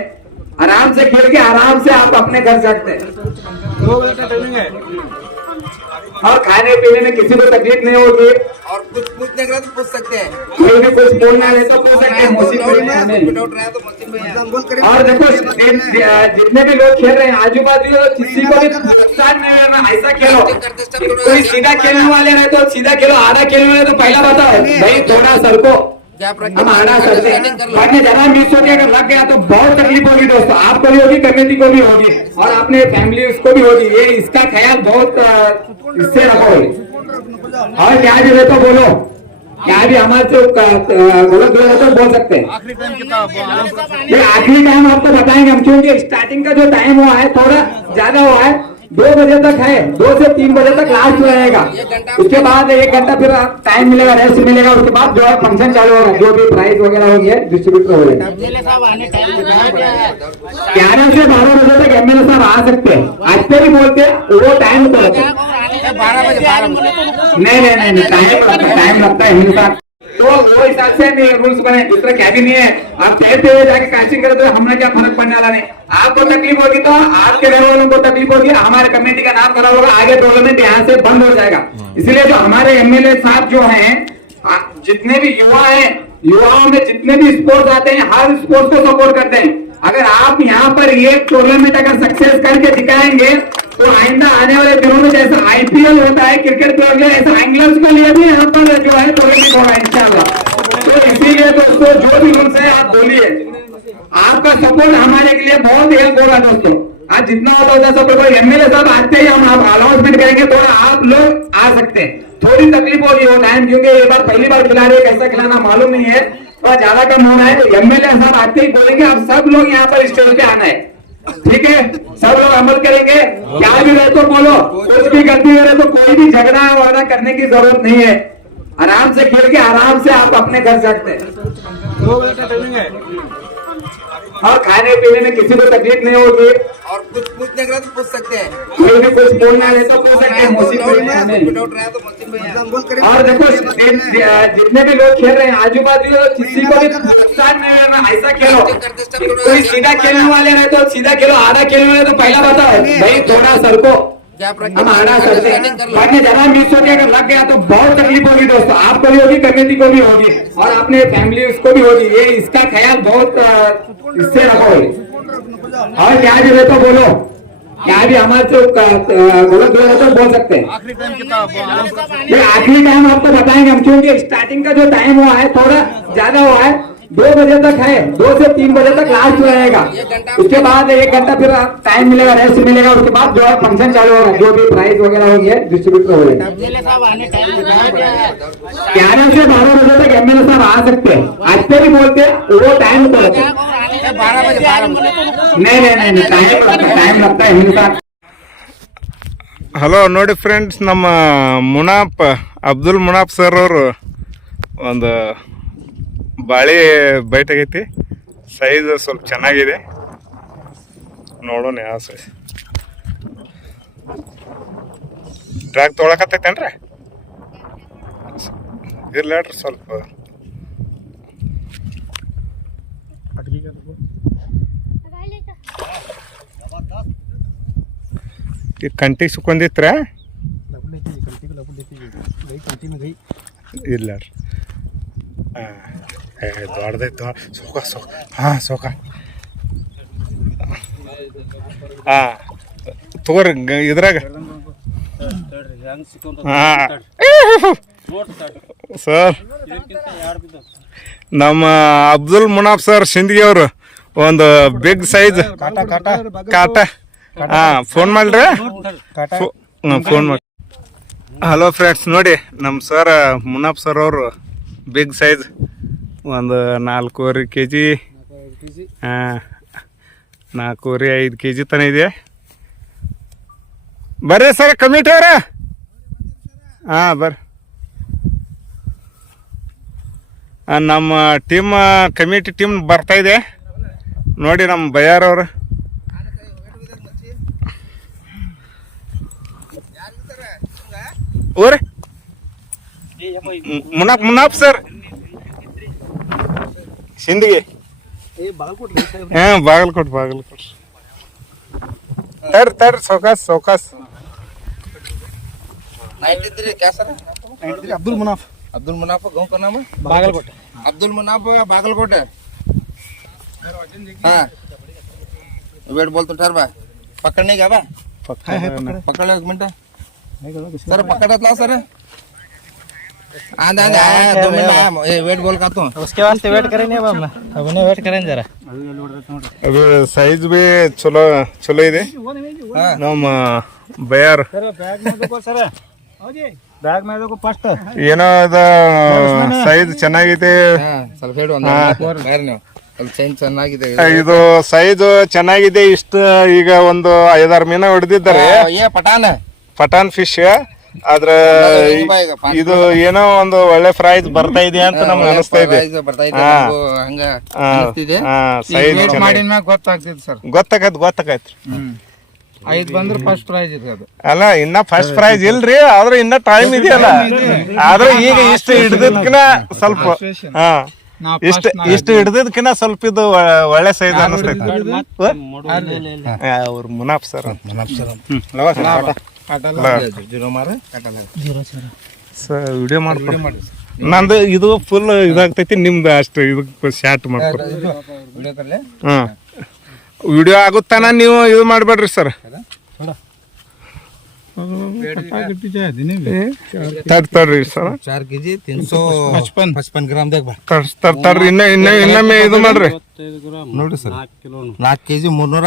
आराम से खेल के आराम से आप अपने घर सकते हैं। 2 बजे का टाइमिंग है। और खाने पीने में किसी को तकलीफ नहीं होगी। और कुछ पूछने के लिए तो पूछ सकते हैं। कोई भी कुछ बोलना है तो पूछ सकते हैं। मोहसिन भाई ने हमें। विदाउट रहा तो मोहसिन भैया। और देखो जितने भी लोग खेल रहे हैं आजू बाजू किसी को भी नुकसान नहीं होना, ऐसा खेलो। कोई सीधा खेलने वाले रहे तो सीधा खेलो, आधा खेलने वाले तो पहला बताओ भाई थोड़ा सर को हम आड़ा करते हैं। वरना ज्यादा मिस होके अगर लग गया तो बहुत तकलीफ होगी दोस्तों, आपको भी होगी, कम्युनिटी को भी होगी और अपने फैमिली उसको भी होगी। ये इसका ख्याल बहुत इससे रखो। और क्या भी है तो बोलो, क्या भी हमारे से गलत हो तो बोल सकते हैं। आखिरी टाइम कितना ये आखिरी टाइम आपको बताएंगे हम, क्योंकि स्टार्टिंग का जो टाइम हुआ है थोड़ा ज्यादा हुआ है। 2 बजे तक है, 2 से 3 बजे तक लास्ट रहेगा। उसके बाद 1 घंटा फिर टाइम मिलेगा, रेस्ट मिलेगा। उसके बाद जो है फंक्शन चालू होगा, जो भी प्राइज वगैरह होंगे डिस्ट्रीब्यूट होंगे। 11 से 12 बजे तक एमएलए साहब आ सकते हैं। आज पे भी बोलते वो टाइम तो 12 बजे नहीं टाइम लगता है एमएलए साहब। तो वो हिसाब से रूल्स बने, दूसरा क्या भी नहीं है। आप तैरते हुए जाके कैचिंग करे तो हमें क्या फर्क पड़ने वाला नहीं। आपको तकलीफ होगी तो आपके घर वालों को तकलीफ होगी, हमारे कमेटी का नाम खराब होगा, आगे टूर्नामेंट यहाँ से बंद हो जाएगा। इसलिए जो हमारे एमएलए साहब जो हैं, जितने भी युवा हैं, युवाओं में जितने भी स्पोर्ट्स आते हैं हर स्पोर्ट्स को सपोर्ट करते हैं। अगर आप यहाँ पर ये टूर्नामेंट अगर सक्सेस करके दिखाएंगे तो आइंदा आने वाले दिनों में जैसा आईपीएल होता है क्रिकेट प्लेयर के, ऐसा एंगलर्स के लिए भी यहाँ पर जो है टूर्नामेंट होगा इंशाल्लाह। तो इसीलिए दोस्तों जो भी रूल्स है आप बोलिए, आपका सपोर्ट हमारे के लिए बहुत हेल्प होगा दोस्तों। आज जितना होता है सपोर्ट, एमएलए साहब आते ही हम अनाउंसमेंट करेंगे, थोड़ा आप लोग आ सकते हैं। थोड़ी तकलीफ होगी वो टाइम, क्योंकि ये बार पहली बार खिला रहे, कैसा खिलाना मालूम नहीं है, थोड़ा ज्यादा कम होना है। एमएलए साहब आते ही बोलेंगे आप सब लोग यहाँ पर स्टेज पे आना है। ठीक है, सब लोग अमल करेंगे। क्या भी रहे तो बोलो, कुछ भी गलती हो रहे तो कोई भी झगड़ा वगड़ा करने की जरूरत नहीं है। आराम से खेल के आराम से आप अपने घर सकते हैं। 2 बजे का टाइमिंग है। और खाने पीने में किसी को तकलीफ नहीं होगी। और कुछ पूछने के लिए तो पूछ सकते हैं। कोई भी कुछ बोलना है तो पूछ सकते हैं। मोहसिन भाई ने हमें। विदाउट रहा तो मोहसिन भैया। और देखो जितने भी लोग खेल रहे हैं आजू बाजू किसी को भी नुकसान नहीं होना, ऐसा खेलो। कोई सीधा खेलने वाले रहे तो सीधा खेलो, आधा खेलने वाले तो पहला बताओ भाई थोड़ा सर को हम आड़ा करते हैं। वरना ज्यादा मिस होके अगर लग गया तो बहुत तकलीफ होगी दोस्तों, आपको भी होगी, कम्युनिटी को भी होगी और अपने फैमिली उसको भी होगी। ये इसका ख्याल बहुत इससे रखो। और क्या भी है तो बोलो, क्या भी हमारे से गलत हो तो बोल सकते हैं। आखिरी टाइम कितना ये आखिरी टाइम आपको बताएंगे हम, क्योंकि स्टार्टिंग का जो टाइम हुआ है थोड़ा ज्यादा हुआ है। 2 बजे तक है, 2 से 3 बजे तक लास्ट रहेगा। उसके बाद 1 घंटा फिर टाइम मिलेगा, रेस्ट मिलेगा। उसके बाद जो है फंक्शन चालू होगा, जो भी प्राइज वगैरह होंगे डिस्ट्रीब्यूट होंगे। 11 से 12 बजे तक एमएलए साहब आ सकते हैं। आज पे भी बोलते वो टाइम तो 12 बजे नहीं टाइम लगता है एमएलए साहब। ಹಲೋ ನೋಡಿ ಫ್ರೆಂಡ್ಸ್, ನಮ್ಮ ಮುನಾಪ್ ಅಬ್ದುಲ್ ಮುನಾಪ್ ಸರ್ ಅವರು ಒಂದು ಬಾಳೆ ಬೈಟ್ ಆಗೈತಿ. ಸೈಜ್ ಸ್ವಲ್ಪ ಚೆನ್ನಾಗಿದೆ, ನೋಡೋಣ ಯಾವ ಸೈಜ್. ಟ್ರ್ಯಾಕ್ ತೊಗೊಳಕತ್ತೈತೇನ್ರಿ? ಇರ್ಲಿ ಹೇಳ್ರಿ ಸ್ವಲ್ಪ. ಈ ಕಂಟಿಗೆ ಸುಕ್ಕೊಂದಿತ್ರ ಇಲ್ಲ ದೊಡ್ಡದೈತೆ ಸೋಕ ಹಾಂ ಸೋಕ ಹಾಂ ತಗೋರಿ ಇದ್ರಾಗ ಹಾಂ ಸರ್ ನಮ್ಮ ಅಬ್ದುಲ್ ಮುನಾಫ್ ಸರ್ ಸಿಂದಗಿ ಅವರು ಒಂದು ಬಿಗ್ ಸೈಜ್ ಕಾಟ ಹಾಂ ಫೋನ್ ಮಾಡ್ರಿ ಫೋನ್ ಮಾಡಿ. ಹಲೋ ಫ್ರೆಂಡ್ಸ್, ನೋಡಿ ನಮ್ಮ ಸರ್ ಮುನಾಫ್ ಸರ್ ಅವರು ಬಿಗ್ ಸೈಜ್ ಒಂದು 4 kg ಹಾಂ 4-5 kg ತನ ಇದೆ. ಬರ್ರಿ ಸರ್ ಕಮಿಟಿ ಅವ್ರ. ಹಾಂ ಬರ್ರಿ, ನಮ್ಮ ಟೀಮ್ ಕಮಿಟಿ ಟೀಮ್ ಬರ್ತಾಯಿದೆ ನೋಡಿ. ನಮ್ಮ ಬಯ್ಯಾರವ್ರು ಊರಿ ಮುನಾಫ್ ಸರ್ ಸಿಂದಗಿ ಬಾಗಲಕೋಟ್ ತಡ್ರಿ ಸೌಕಾಸ್ 93 क्या सर? अब्दुल मुनाफ अब्दुल मुनाफ गाँव का नाम है बागलकोट अब्दुल मुनाफ बागलकोट है। हाँ वेट बोल तो ठहर बा पकड़ने का बा पकड़ लो 1 मिनट सर पकड़ा सर आंधा 2 मिनट वेट बोल का तो उसके वास्ते वेट करेंगे अब हम अब उन्हें वेट करें जरा ಅದು ಸೈಜ್ ಬಿ ಚಲೋ ಇದೆ ನಮ್ಮ ಬಯಾರ್ बैग में देखो फर्स्ट ಏನೋ ಅದ ಸೈಜ್ ಚೆನ್ನಾಗಿದೆ ಸ್ವಲ್ಪ ಹೇಳು ಬೇರೆ ನೀವು ಸ್ವಲ್ಪ ಚೇಂಜ್ ಚೆನ್ನಾಗಿದೆ ಇದು ಸೈಜ್ ಚೆನ್ನಾಗಿದೆ ಇಷ್ಟ ಈಗ ಒಂದು 5-6 ಮೀನ ಹೊಡೆದಿದ್ದಾರೆ ಪಠಾನ್ ಫಿಶ್ ಆದ್ರ ಇದು ಏನೋ ಒಂದು ಒಳ್ಳೆ ಪ್ರೈಸ್ ಬರ್ತಾ ಇದೆ ಅಂತ ನಮ್ಗೆ ಅನಿಸ್ತಾ ಇದೆ ಹಂಗ ಅನಿಸ್ತಿದೆ ಸೈಜ್ ಮಾಡಿದ ಮ್ಯಾಗ ಗೊತ್ತಾಗ್ತಿದೆ ಸರ್ ಗೊತ್ತಾಕೈತ್ರಿ 5 ಬಂದ್ರೆ ಫಸ್ಟ್ ಪ್ರೈಸ್ ಇದೆ ಅದು ಅಲ್ಲ ಇನ್ನ ಫಸ್ಟ್ ಪ್ರೈಸ್ ಇಲ್ರಿ ಆದ್ರೆ ಇನ್ನ ಟೈಮ್ ಇದೆಯಲ್ಲ ಆದ್ರೆ ಈಗ ಇಷ್ಟು ಹಿಡ್ದಕ್ಕಿನ ಸ್ವಲ್ಪ ಹಾ ಇಷ್ಟು ಹಿಡ್ದಕ್ಕಿನ ಸ್ವಲ್ಪ ಇದು ಒಳ್ಳೆ ಸೈಜ್ ಅನಿಸ್ತೈತಿ ಅವ್ರ ಮುನಾಫ್ ಸರ್ ವಿಡಿಯೋ ಮಾಡ್ಕೊಡಿ ನಂದು ಇದು ಫುಲ್ ಇದಾಗ್ತೈತಿ ನಿಮ್ದು ಅಷ್ಟು ಇದಕ್ಕೆ ಶಾರ್ಟ್ ಮಾಡ್ಕೊಡಿ ಹಾ ವಿಡಿಯೋ ಆಗುತ್ತಾನ ನೀವು ಇದು ಮಾಡ್ಬೇಡ್ರಿ ಸರ್ ತಡ್ರಿ ಸರ್ 4 kg 355 ಗ್ರಾಮ್ ತರ್ರಿ ಇನ್ನೊಮ್ಮೆ ಇದು ಮಾಡ್ರಿ ನೋಡಿ sir 4 kg 355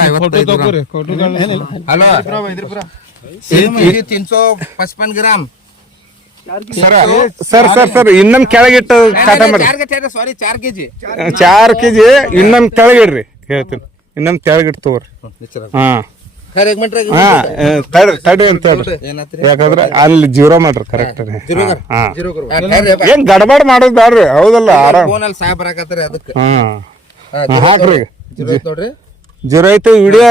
gram hello 355 gram sir ಇನ್ನೊಮ್ಮೆ ಕೆಳಗಿಟ್ಟು ಕಾಟ ಮಾಡಿ ಸಾರಿ 4 kg 4 kg ಇನ್ನೊಮ್ಮೆ ಕೆಳಗಿಡ್ರಿ ಹೇಳ್ತೀನಿ ಇನ್ನೊಮ್ಮೆ ಕೆಳಗಿಟ್ಟು ತಗೋರಿ ಹಾ ಸರ್ 1 ಮಿನಿಟ್ ಹಾ ತಡಿ ಅಂತ ಹೇಳ್ರಿ ಯಾಕಂದ್ರೆ ಅಲ್ಲಿ ಜೀರೋ ಮಾಡ್ರಿ ಕರೆಕ್ಟ್ ಏನ್ ಗಡಬಡ್ ಮಾಡೋದ್ ಬ್ಯಾಡ್ರಿ ಹೌದಲ್ಲ ಆರಾಮ್ ಫೋನಲ್ಲಿ ಸಾಹೇಬ್ ಬರಾಕತ್ತಾರೆ ಅದಕ್ಕೆ ಹಾ ಹಾಕ್ರಿ ನೋಡ್ರಿ ಜೀರೋ ಐತೆ ವಿಡಿಯೋ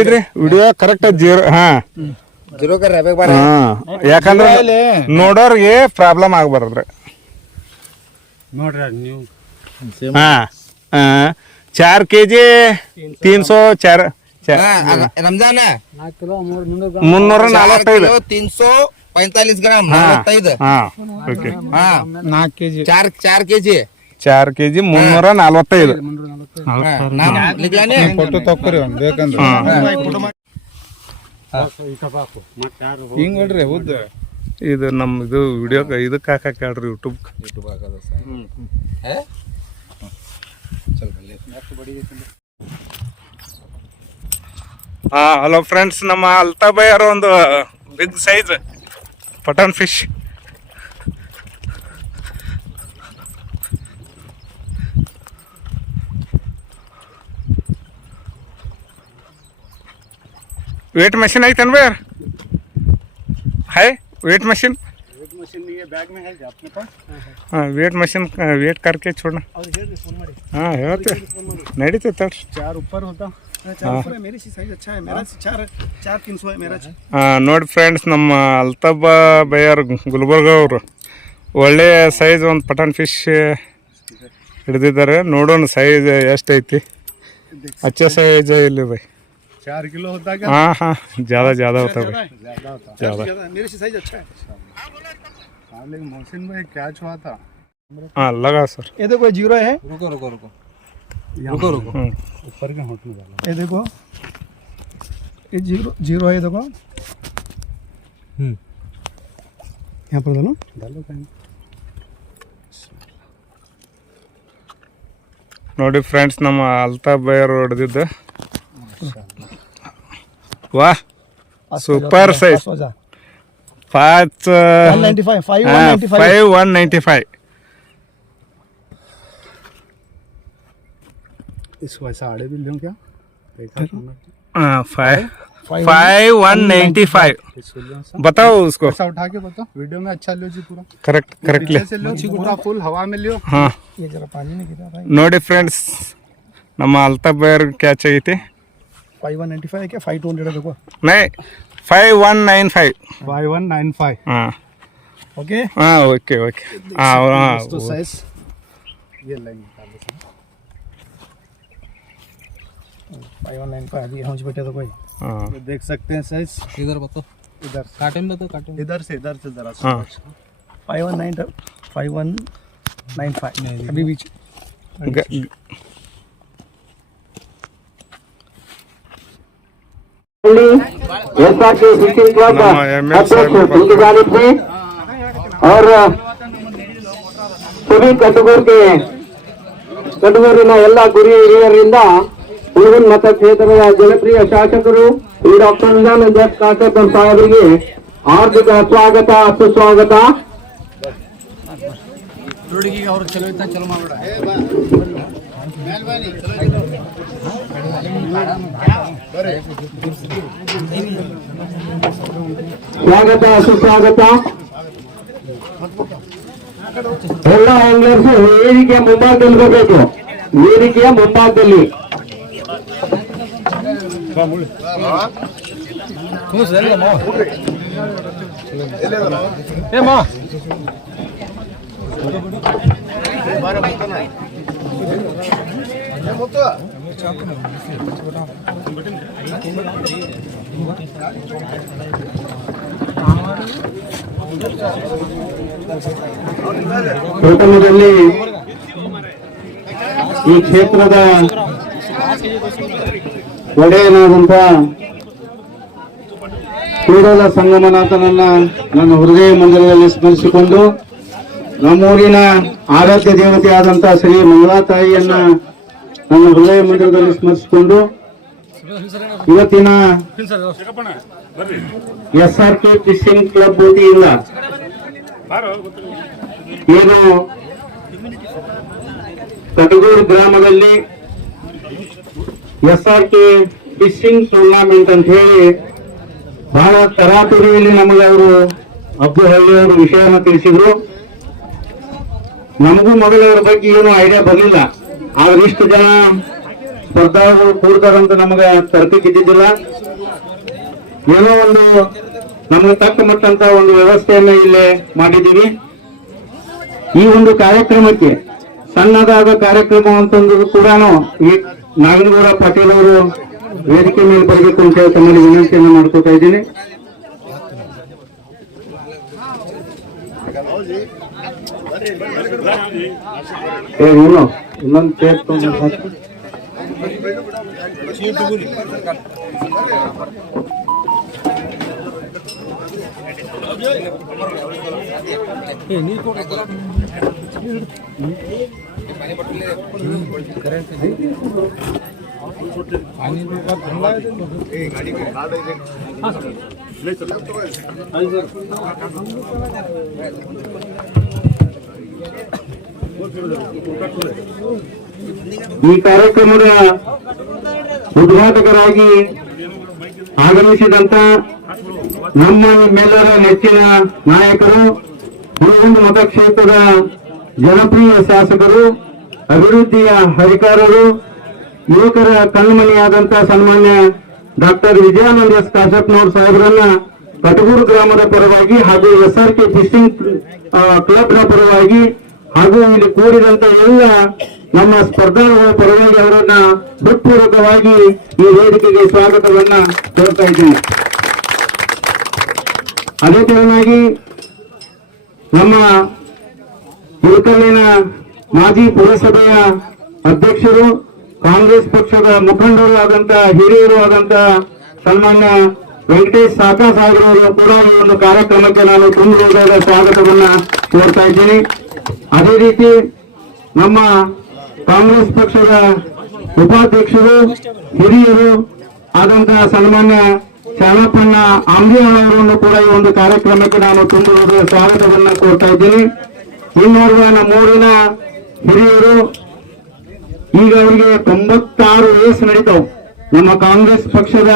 ಇಡ್ರಿ ವಿಡಿಯೋ ಕರೆಕ್ಟ್ ಜೀರೋ ಹಾ ಜೀರೋ ಕರ್ ಹಾ ಯಾಕಂದ್ರೆ ನೋಡೋರ್ಗೆ ಪ್ರಾಬ್ಲಮ್ ಆಗ್ಬಾರ್ದ್ರಿ ನೋಡ್ರಿ ನೀವು ಹಾ 4 kg 304 ರಂಜಾನ್ 345 345 ಗ್ರಾಮ್ 45 ಹಾ okay 4 kg 4 kg 4 kg 345 photo ತಕ್ಕೊರಿ ಬೇಕಂದ್ರೆ ಹಿಂಗ್ ಹೇಳ್ರಿ ಹೌದು ಇದು ನಮ್ದು ವಿಡಿಯೋ ಇದಕ್ಕೆ ಹಾಕಕ್ ಹೇಳ್ರಿ ಯೂಟ್ಯೂಬ್ ಹಾಕೋದು ಹಾ ಹಲೋ ಫ್ರೆಂಡ್ಸ್ ನಮ್ಮ ಅಲ್ತಾಬಾಯ್ ಅವರ ಒಂದು big size Pathan fish weight machine है तनवीर है वेट मशीन नहीं है बैग में है आपके पास हाँ वेट मशीन वेट करके छोड़ना हाँ है नड़ीते तट 4 ऊपर होता 4 ऊपर है मेरी साइज अच्छा है मेरा 4-300 है मेरा हाँ ನೋಡಿ ಫ್ರೆಂಡ್ಸ್ ನಮ್ಮ ಅಲ್ತಾಬ್ ಬೈಯರ್ ಗುಲ್ಬರ್ಗ ಅವರು ಒಳ್ಳೆ ಸೈಜ್ ಒಂದು ಪಠಾನ್ ಫಿಶ್ ಹಿಡಿದಿದ್ದಾರೆ ನೋಡೋಣ ಸೈಜ್ ಎಷ್ಟೈತಿ अच्छा साइज है ಇಲ್ಲಿ भाई 4 किलो होता है क्या हाँ हाँ ज़्यादा होता है ज़्यादा मेरे से साइज अच्छा है लेकिन मोहसिन भाई कैच हुआ था हाँ लगा सर ये देखो जीरो है रुको ऊपर के होटल वाला ये देखो ये जीरो है देखो यहाँ पर डालो कहीं ನೋಡಿ ಫ್ರೆಂಡ್ಸ್ ನಮ್ಮ ಅಲ್ತಾಬ್ ಬೈಯರ್ ಹೊಡೆದಿದ್ದು वाह सुपर साइज 5195 इसको ऐसा आड़े भी लूं क्या 5195 बताओ उसको ऐसा उठा के बताओ वीडियो में अच्छा लो जी पूरा करेक्ट ले लो पूरा फुल हवा में लियो हाँ ये जरा पानी में गिरा भाई ನೋಡಿ ಫ್ರೆಂಡ್ಸ್ ನಮ್ಮ ಅಲ್ತಾಬ್ ಬೈಯರ್ ಕ್ಯಾಚ್ ಐತಿ 5195 क्या 5200 देखो नहीं 5195 5195 हाँ ओके हाँ ओके ओके हाँ हाँ तो साइज ये लाइन 519 अभी पहुंच बैठे तो कोई हाँ देख सकते हैं साइज इधर बताओ इधर काटन बताओ काटन इधर से जरा हाँ 5195 अभी बीच एसआर के फिशिंग क्लब ನಮ್ಮ ML अध्यक्ष उनकी जानिब से और सभी ಕಟಗೂರಿನ ಎಲ್ಲ ಗುರಿ ಹಿರಿಯರಿಂದ ಹುಡುಗನ್ ಮತಕ್ಷೇತ್ರದ ಜನಪ್ರಿಯ ಶಾಸಕರು ಈ ಡಾಕ್ಟರ್ ನಿಜಾನಂದ ಕಾಕೇಕರ್ ಸಾಹೇಬರಿಗೆ ಹಾರ್ದಿಕ ಸ್ವಾಗತ ಸುಸ್ವಾಗತ. ಅವ್ರು ಚಲೋ ಇತ್ತ ಚಲೋ ಮಾಡ್ಬೇಡ ಸ್ವಾಗತ ಸುಸ್ವಾಗತ. ಎಲ್ಲ ಆಂಗ್ಲರ್ಸ್ ವೇದಿಕೆಯ ಮುಂಭಾಗದಲ್ಲಿ ಬರಬೇಕು. ವೇದಿಕೆಯ ಮುಂಭಾಗದಲ್ಲಿ ಪ್ರಥಮದಲ್ಲಿ ಈ ಕ್ಷೇತ್ರದ ಒಡೆಯನಾದಂತ ಕೂಡಲ ಸಂಗಮನಾಥನನ್ನ ನನ್ನ ಹೃದಯ ಮಂದಿರದಲ್ಲಿ ಸ್ಮರಿಸಿಕೊಂಡು ನಮ್ಮೂರಿನ ಆರಾಧ್ಯ ದೇವತೆಯಾದಂತ ಶ್ರೀ ಮಂಗಳಾ ತಾಯಿಯನ್ನ ನನ್ನ ಹೃದಯ ಮಂದಿರದಲ್ಲಿ ಸ್ಮರಿಸಿಕೊಂಡು ಇವತ್ತಿನ SRK ಫಿಶಿಂಗ್ ಕ್ಲಬ್ ವತಿಯಿಂದ ಏನು ಕಟಗೂರು ಗ್ರಾಮದಲ್ಲಿ SRK ಫಿಶಿಂಗ್ ಟೂರ್ನಾಮೆಂಟ್ ಅಂತ ಹೇಳಿ ಬಹಳ ತರಾತುರಿಯಲ್ಲಿ ನಮಗೆ ಅವರು ಅಬ್ದುಹಳ್ಳಿ ಅವರು ವಿಷಯವನ್ನು ತಿಳಿಸಿದ್ರು. ನಮಗೂ ಮೊದಲು ಅವರ ಬಗ್ಗೆ ಏನು ಐಡಿಯಾ ಬರಲಿಲ್ಲ. ಆದ್ರೆ ಇಷ್ಟು ಜನ ಸ್ಪರ್ಧಾಳುಗಳು ಕೂಡ್ತಾರಂತ ನಮಗೆ ತರ್ಕಕ್ಕಿದ್ದಿದ್ದಿಲ್ಲ. ಏನೋ ಒಂದು ನಮಗೆ ತಕ್ಕ ಮಟ್ಟಂತ ಒಂದು ವ್ಯವಸ್ಥೆಯನ್ನ ಇಲ್ಲೇ ಮಾಡಿದ್ದೀವಿ. ಈ ಒಂದು ಕಾರ್ಯಕ್ರಮಕ್ಕೆ ಸಣ್ಣದಾದ ಕಾರ್ಯಕ್ರಮ ಅಂತಂದ್ರು ಕೂಡ ಈ ನಾಗನಗೌಡ ಪಾಟೀಲ್ ಅವರು ವೇದಿಕೆ ಮೇಲೆ ಬರಬೇಕು ಅಂತ ಹೇಳಿ ತಮ್ಮಲ್ಲಿ ವಿನಂತಿಯನ್ನು ಮಾಡ್ಕೊತಾ ಇದ್ದೀನಿ. ಇನ್ನೊಂದು ಪೇರ್ ಈ ಕಾರ್ಯಕ್ರಮದ ಉದ್ಘಾಟಕರಾಗಿ ಆಗಮಿಸಿದಂತ ನಮ್ಮ ಮೇಲರ ನೆಚ್ಚಿನ ನಾಯಕರು, ಹುನಗುಂದ ಮತಕ್ಷೇತ್ರದ ಜನಪ್ರಿಯ ಶಾಸಕರು, ಅಭಿವೃದ್ಧಿಯ ಅಧಿಕಾರರು, ಯುವಕರ ಕಣ್ಮಣಿಯಾದಂತ ಸನ್ಮಾನ್ಯ ಡಾಕ್ಟರ್ ವಿಜಯಾನಂದ ಎಸ್ ಕಾಶಪ್ಪನವ್ರ ಸಾಹೇಬರನ್ನ ಕಟಗೂರು ಗ್ರಾಮದ ಪರವಾಗಿ ಹಾಗೂ SRK ಫಿಶಿಂಗ್ ಕ್ಲಬ್ನ ಪರವಾಗಿ ಹಾಗೂ ಇಲ್ಲಿ ಕೂಡಿದಂತ ಎಲ್ಲ ನಮ್ಮ ಸ್ಪರ್ಧಾಳುಗಳ ಪರವಾಗಿ ಅವರನ್ನ ಹೃತ್ಪೂರ್ವಕವಾಗಿ ಈ ವೇದಿಕೆಗೆ ಸ್ವಾಗತವನ್ನ ಕೋರ್ತಾ ಇದ್ದೀನಿ. ಅದೇ ತರನಾಗಿ ನಮ್ಮ ಇಳಕಲ್ಲಿನ ಮಾಜಿ ಪುರಸಭೆಯ ಅಧ್ಯಕ್ಷರು, ಕಾಂಗ್ರೆಸ್ ಪಕ್ಷದ ಮುಖಂಡರು ಆದಂತ ಹಿರಿಯರು ಆದಂತ ಸನ್ಮಾನ್ಯ ವೆಂಕಟೇಶ್ ಸಾಕಾ ಸಾಹೇಬರು ಕೂಡ ಈ ಒಂದು ಕಾರ್ಯಕ್ರಮಕ್ಕೆ ನಾನು ತುಂಬುವುದಾದ ಸ್ವಾಗತವನ್ನ ಕೋರ್ತಾ ಇದ್ದೀನಿ. ಅದೇ ರೀತಿ ನಮ್ಮ ಕಾಂಗ್ರೆಸ್ ಪಕ್ಷದ ಉಪಾಧ್ಯಕ್ಷರು, ಹಿರಿಯರು ಆದಂತಹ ಸನ್ಮಾನ್ಯ ಶರಣಪ್ಪಣ್ಣ ಆಂಬಿಯಾಳ್ ಅವರನ್ನು ಕೂಡ ಈ ಒಂದು ಕಾರ್ಯಕ್ರಮಕ್ಕೆ ನಾನು ತುಂಬುವುದಾದ ಸ್ವಾಗತವನ್ನ ಕೋರ್ತಾ ಇದ್ದೀನಿ. ಇನ್ನೋರ್ವ ನಮ್ಮೂರಿನ ಹಿರಿಯರು, ಈಗ ಅವರಿಗೆ 96 ವಯಸ್ಸು ನಡೀತಾವ್. ನಮ್ಮ ಕಾಂಗ್ರೆಸ್ ಪಕ್ಷದ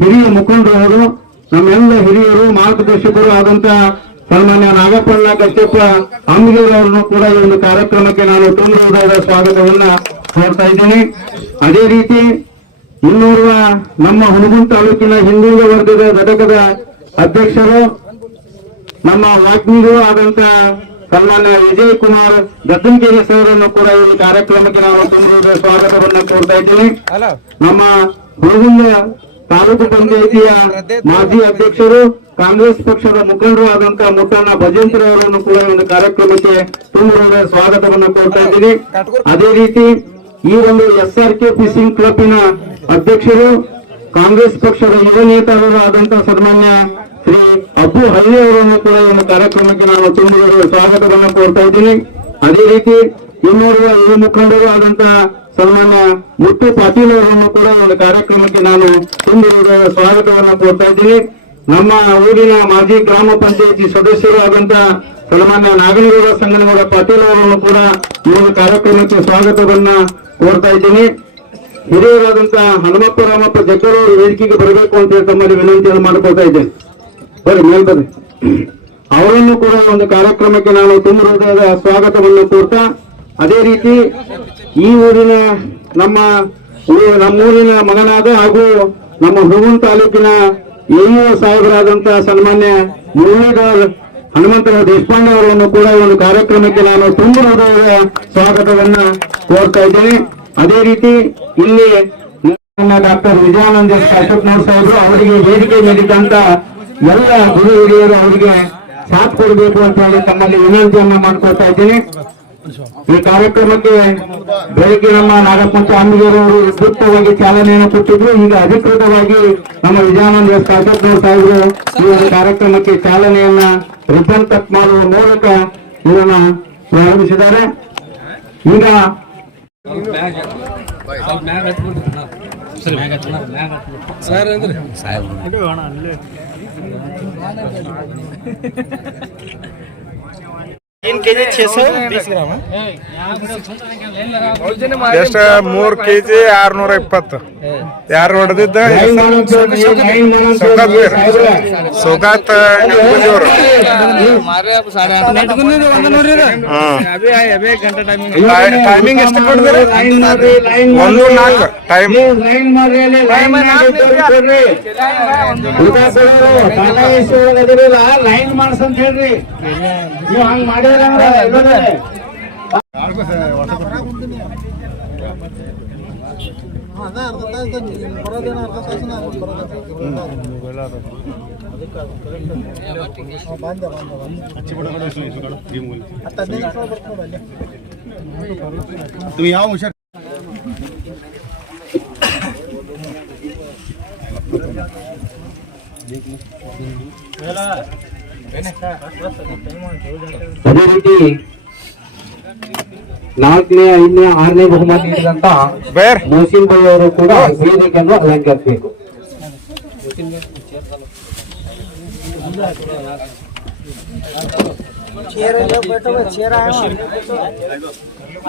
ಹಿರಿಯ ಮುಖಂಡರು, ನಮ್ಮೆಲ್ಲ ಹಿರಿಯರು ಮಾರ್ಗದರ್ಶಕರು ಆದಂತ ಸನ್ಮಾನ್ಯ ನಾಗಪ್ಪಣ್ಣ ಕಚ್ಚಪ್ಪ ಅಂಬಿಗೇರವರನ್ನು ಕೂಡ ಈ ಒಂದು ಕಾರ್ಯಕ್ರಮಕ್ಕೆ ನಾನು ತುಂಬುವುದಾದ ಸ್ವಾಗತವನ್ನ ಕೋರ್ತಾ ಇದ್ದೀನಿ. ಅದೇ ರೀತಿ ಇನ್ನೋರ್ವ ನಮ್ಮ ಹುನಗುಂದ ತಾಲೂಕಿನ ಹಿಂದುಳಿದ ವರ್ಗದ ಘಟಕದ ಅಧ್ಯಕ್ಷರು ನಮ್ಮ ವಾಗ್ಮಿಗಳು ಆದಂತ ಸನ್ಮಾನ್ಯ ವಿಜಯ್ ಕುಮಾರ್ ಗದ್ದನಕೆರೆ ಸರ್ ಅನ್ನು ಕೂಡ ಈ ಕಾರ್ಯಕ್ರಮಕ್ಕೆ ನಾವು ತುಂಬ ಸ್ವಾಗತವನ್ನು ಕೋರ್ತಾ ಇದ್ದೀನಿ. ನಮ್ಮ ಹುಡುಗುಂದ ತಾಲೂಕು ಪಂಚಾಯಿತಿಯ ಮಾಜಿ ಅಧ್ಯಕ್ಷರು ಕಾಂಗ್ರೆಸ್ ಪಕ್ಷದ ಮುಖಂಡರು ಆದಂತಹ ಮುಟ್ಟಣ್ಣ ಭಜಂತ್ರಿ ಅವರನ್ನು ಕೂಡ ಒಂದು ಕಾರ್ಯಕ್ರಮಕ್ಕೆ ತುಂಬ ಸ್ವಾಗತವನ್ನು ಕೋರ್ತಾ ಇದ್ದೀನಿ. ಅದೇ ರೀತಿ ಈ ಒಂದು SRK ಫಿಶಿಂಗ್ ಕ್ಲಬ್ಬಿನ ಅಧ್ಯಕ್ಷರು ಕಾಂಗ್ರೆಸ್ ಪಕ್ಷದ ಯುವ ನೇತಾರರು ಆದಂತಹ ಸನ್ಮಾನ್ಯ ಶ್ರೀ ಅಬ್ಬು ಹಳ್ಳಿ ಅವರನ್ನು ಕೂಡ ಒಂದು ಕಾರ್ಯಕ್ರಮಕ್ಕೆ ನಾನು ತುಂಬ ಸ್ವಾಗತವನ್ನು ಕೋರ್ತಾ ಇದ್ದೀನಿ. ಅದೇ ರೀತಿ ಇನ್ನೋರ್ವ ಯುವ ಮುಖಂಡರು ಆದಂತಹ ಸನ್ಮಾನ್ಯ ಮುತ್ತು ಪಾಟೀಲ್ ಅವರನ್ನು ಕೂಡ ಒಂದು ಕಾರ್ಯಕ್ರಮಕ್ಕೆ ನಾನು ತುಂಬ ಸ್ವಾಗತವನ್ನು ಕೋರ್ತಾ ಇದ್ದೀನಿ. ನಮ್ಮ ಊರಿನ ಮಾಜಿ ಗ್ರಾಮ ಪಂಚಾಯಿತಿ ಸದಸ್ಯರು ಆದಂತಹ ಸನ್ಮಾನ್ಯ ನಾಗನಗೌಡ ಸಂಗನಗೌಡ ಪಾಟೀಲ್ ಅವರನ್ನು ಕೂಡ ಈ ಒಂದು ಕಾರ್ಯಕ್ರಮಕ್ಕೆ ಸ್ವಾಗತವನ್ನ ಕೋರ್ತಾ ಇದ್ದೀನಿ. ಹಿರಿಯರಾದಂತಹ ಹನುಮಪ್ಪ ರಾಮಪ್ಪ ಜಗ್ಗರ್ ಅವರು ವೇದಿಕೆಗೆ ಬರಬೇಕು ಅಂತ ಹೇಳಿ ತಮ್ಮಲ್ಲಿ ವಿನಂತಿಯನ್ನು ಮಾಡಿಕೊಳ್ತಾ ಇದ್ದೇನೆ. ಬನ್ನಿ ಮೇಲ್ ಬನ್ನಿ. ಅವರನ್ನು ಕೂಡ ಒಂದು ಕಾರ್ಯಕ್ರಮಕ್ಕೆ ನಾನು ತುಂಬ ಹೃದಯದ ಸ್ವಾಗತವನ್ನು ಕೋರ್ತಾ, ಅದೇ ರೀತಿ ಈ ಊರಿನ ನಮ್ಮೂರಿನ ಮಗನಾದ ಹಾಗೂ ನಮ್ಮ ಹುಡುಗನ್ ತಾಲೂಕಿನ AEO ಸಾಹೇಬರಾದಂತಹ ಸನ್ಮಾನ್ಯ ಮುರಳೀಧರ್ ಹನುಮಂತರಾವ್ ದೇಶಪಾಂಡೆ ಅವರನ್ನು ಕೂಡ ಒಂದು ಕಾರ್ಯಕ್ರಮಕ್ಕೆ ನಾನು ತುಂಬ ಹೃದಯದ ಸ್ವಾಗತವನ್ನ ಕೋರ್ತಾ ಇದ್ದೇನೆ. ಅದೇ ರೀತಿ ಇಲ್ಲಿ ಡಾಕ್ಟರ್ ವಿಜಯಾನಂದ ಕಾಶಪ್ಪನವ್ರ ಸಾಹೇಬರು ಅವರಿಗೆ ವೇದಿಕೆ ನೀಡಿದಂತ ಎಲ್ಲ ಗುರು ಹಿರಿಯರು ಅವರಿಗೆ ಸಾಥ್ ಕೊಡಬೇಕು ಅಂತ ಹೇಳಿ ತಮ್ಮಲ್ಲಿ ವಿನಂತಿಯನ್ನ ಮಾಡ್ಕೊಳ್ತಾ ಇದ್ದೀನಿ. ಈ ಕಾರ್ಯಕ್ರಮಕ್ಕೆ ಬೆಳಗ್ಗೆ ನಮ್ಮ ನಾಗಪ್ಪ ಚಾಮಗಿರವರು ವಿದ್ಯುಕ್ತವಾಗಿ ಚಾಲನೆಯನ್ನು ಕೊಟ್ಟಿದ್ರು. ಈಗ ಅಧಿಕೃತವಾಗಿ ನಮ್ಮ ವಿಜಯಾನಂದ ಕಾಶಪ್ಪನವ್ರ ಸಾಹೇಬರು ಈ ಒಂದು ಕಾರ್ಯಕ್ರಮಕ್ಕೆ ಚಾಲನೆಯನ್ನ ರಿಬನ್ ಕಟ್ ಮಾಡುವ ಮೂಲಕ ಇದನ್ನ ಪ್ರಾರಂಭಿಸಿದ್ದಾರೆ. ಈಗ ಎಷ್ಟ 3 kg 620. ಯಾರು ಹೊಡೆದಿದ್ದ ಸೌಗಾತ್ ಟೈಮಿಂಗ್ ಎಷ್ಟು ಕೊಡ್ತೀರಿ? 1:04 ಟೈಮ್. ಲೈನ್ ಮಾಡ್ಸಂತ ಹೇಳ್ರಿ. ನೀವು ಹಂಗ ಮಾಡಿದ್ರೆ तुम्ही या हुशार. ಅದೇ ರೀತಿ 4ನೇ 5ನೇ 6ನೇ ಬಹುಮಾನ ನೀಡಿದಂತ ಮೋಸಿನ್ ಭಾಯ್ ಅವರು ಕೂಡ ವೇದಿಕೆಯನ್ನು ಅಲಂಕರಿಸಬೇಕು.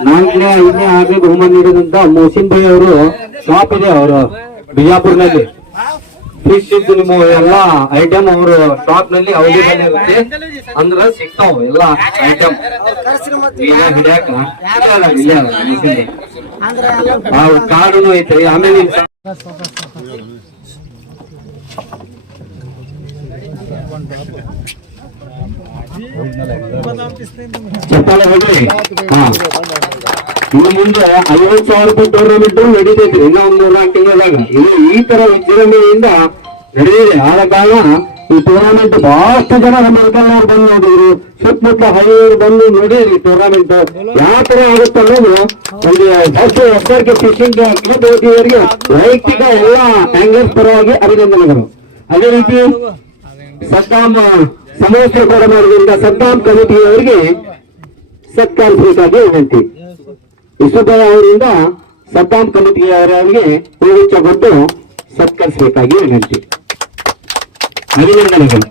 4ನೇ 5ನೇ 6ನೇ ಬಹುಮಾನ ನೀಡಿದಂತ ಮೋಸಿನ್ ಭಾಯ್ ಅವರು ಶಾಪ್ ಇದೆ ಅವರು ಬಿಜಾಪುರ್ನಲ್ಲಿ. ಫಿಶ್ ಇದ್ದು ನಿಮ್ಮ ಎಲ್ಲಾ ಐಟಮ್ ಅವರು ಶಾಪ್ ನಲ್ಲಿ ಅವೈಲೇಬಲ್ ಇರುತ್ತೆ, ಅಂದ್ರೆ ಸಿಗ್ತಾವ ಎಲ್ಲಾ ಐಟಮ್. ಹಿಡಿಯಾಕ ಕಾರ್ಡು ಐತ್ರಿ. ಆಮೇಲೆ ಚಪ್ಪಾಳೆ ಹೊಡ್ರಿ. ಹಾ, ಇನ್ನು ಮುಂದೆ 50,000 ರೂಪಾಯಿ ಟೂರ್ನಮೆಂಟ್ ನಡೀತೈತ್ರಿ ಇನ್ನೂ ಒಂದು 4 ತಿಂಗಳಾಗ. ಇದು ಈ ತರ ವಿಜೃಂಭಣೆಯಿಂದ ನಡೆದಿದೆ. ಆದ ಕಾರಣ ಈ ಟೂರ್ನಮೆಂಟ್ ಬಹಳಷ್ಟು ಜನ ನಮ್ಮ ಅಂಕಲ್ನವ್ರು ಬಂದು ನೋಡಿದ್ರು, ಸುತ್ತಮುತ್ತ ಹಳ್ಳಿಯವರು ಬಂದು ನೋಡಿದ್ರಿ ಟೂರ್ನಮೆಂಟ್ ಯಾವ ತರ ಆಗುತ್ತೆ ಅನ್ನೋದು. ಒಂದು ಫಸ್ಟ್ SRK ಫಿಶಿಂಗ್ ಕ್ಲಬ್ ವತಿಯವರಿಗೆ ವೈಯಕ್ತಿಕ ಎಲ್ಲ ಆಂಗಲ್ಸ್ ಪರವಾಗಿ ಅಭಿನಂದನೆಗಳು. ಅದೇ ರೀತಿ ಸದ್ದಾಂ ಸಮವಸ್ತ್ರ ಕೂಡ ಮಾಡಿದ್ರಿಂದ ಸದ್ದಾಂ ಕಮಿಟಿಯವರಿಗೆ ಸತ್ಕರಿಸಬೇಕಾಗಿ ವಿನಂತಿ. ವಿಶ್ವಭಾಯ ಅವರಿಂದ ಸದ್ದಾಂ ಕಮಿಟಿಯವರಿಗೆ ಹೂಗುಚ್ಛ ಕೊಟ್ಟು ಸತ್ಕರಿಸಬೇಕಾಗಿ ವಿನಂತಿ. ಅಭಿನಂದನೆಗಳು.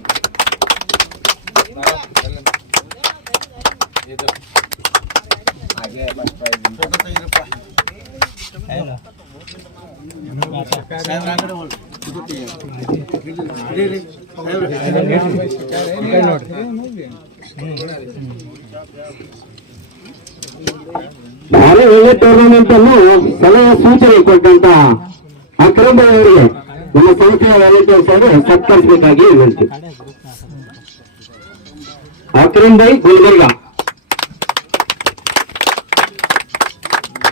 ಭಾರಿ ಒಳ್ಳೆ ಟೂರ್ನಮೆಂಟ್ ಅನ್ನು ಸಲಹೆ ಸೂಚನೆ ಕೊಟ್ಟಂತ ಅಕ್ರಮ್ ಅವರಿಗೆ ನಮ್ಮ ಸಂಸ್ಥೆಯ ವಾಲಂಟಿಯರ್ಸ್ ಅವರು ಸತ್ಕರಿಸಬೇಕಾಗಿ ವಿನಂತಿ. ಅಕ್ರಮ್ ಭಾई ಗುಲ್ಬರ್ಗ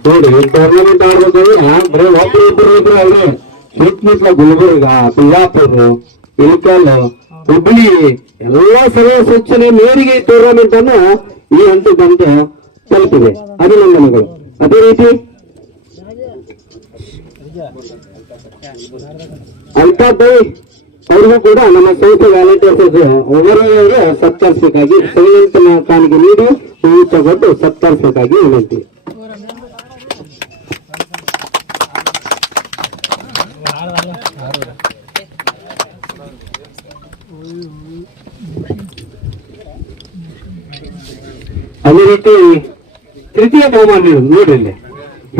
ನೋಡಿ ಟೂರ್ನಮೆಂಟ್ ಆಡ್ಬೇಕಾದ್ರೆ ಬರೀ ಒಬ್ಬರು ಅವ್ರೆ ಸುತ್ತಮುತ್ತಲ ಗುಲ್ಬರ್ಗ, ಬಿಜಾಪುರ, ಇಳಕಲ್, ಹುಬ್ಬಳ್ಳಿ ಎಲ್ಲಾ ಸಲಹೆ ಸೂಚನೆ ಮೇರೆಗೆ ಟೂರ್ನಮೆಂಟ್ ಅನ್ನು ಈ ಹಂತದಂತೆ ತಲುಪಿದೆ. ಅಭಿನಂದನೆಗಳು. ಅದೇ ರೀತಿ ಅಲ್ತಾಫ್ ಭಾई ಅವ್ರಿಗೂ ಕೂಡ ನಮ್ಮ ಸಂಸ್ಥೆ ವ್ಯಾಲೆಂಟಿಯರ್ಸ್ ಅವರವರ ಸತ್ಕರಿಸಬೇಕಾಗಿ ಸಂವಿಧಾನ ಕಾಣಿಕೆ ನೀಡಿ ತಗೊಂಡು ಸತ್ಕರಿಸಬೇಕಾಗಿ ವಿನಂತಿ. ಅದೇ ರೀತಿ ತೃತೀಯ ಬಹುಮಾನ ನೋಡ್ರಿ ಇಲ್ಲಿ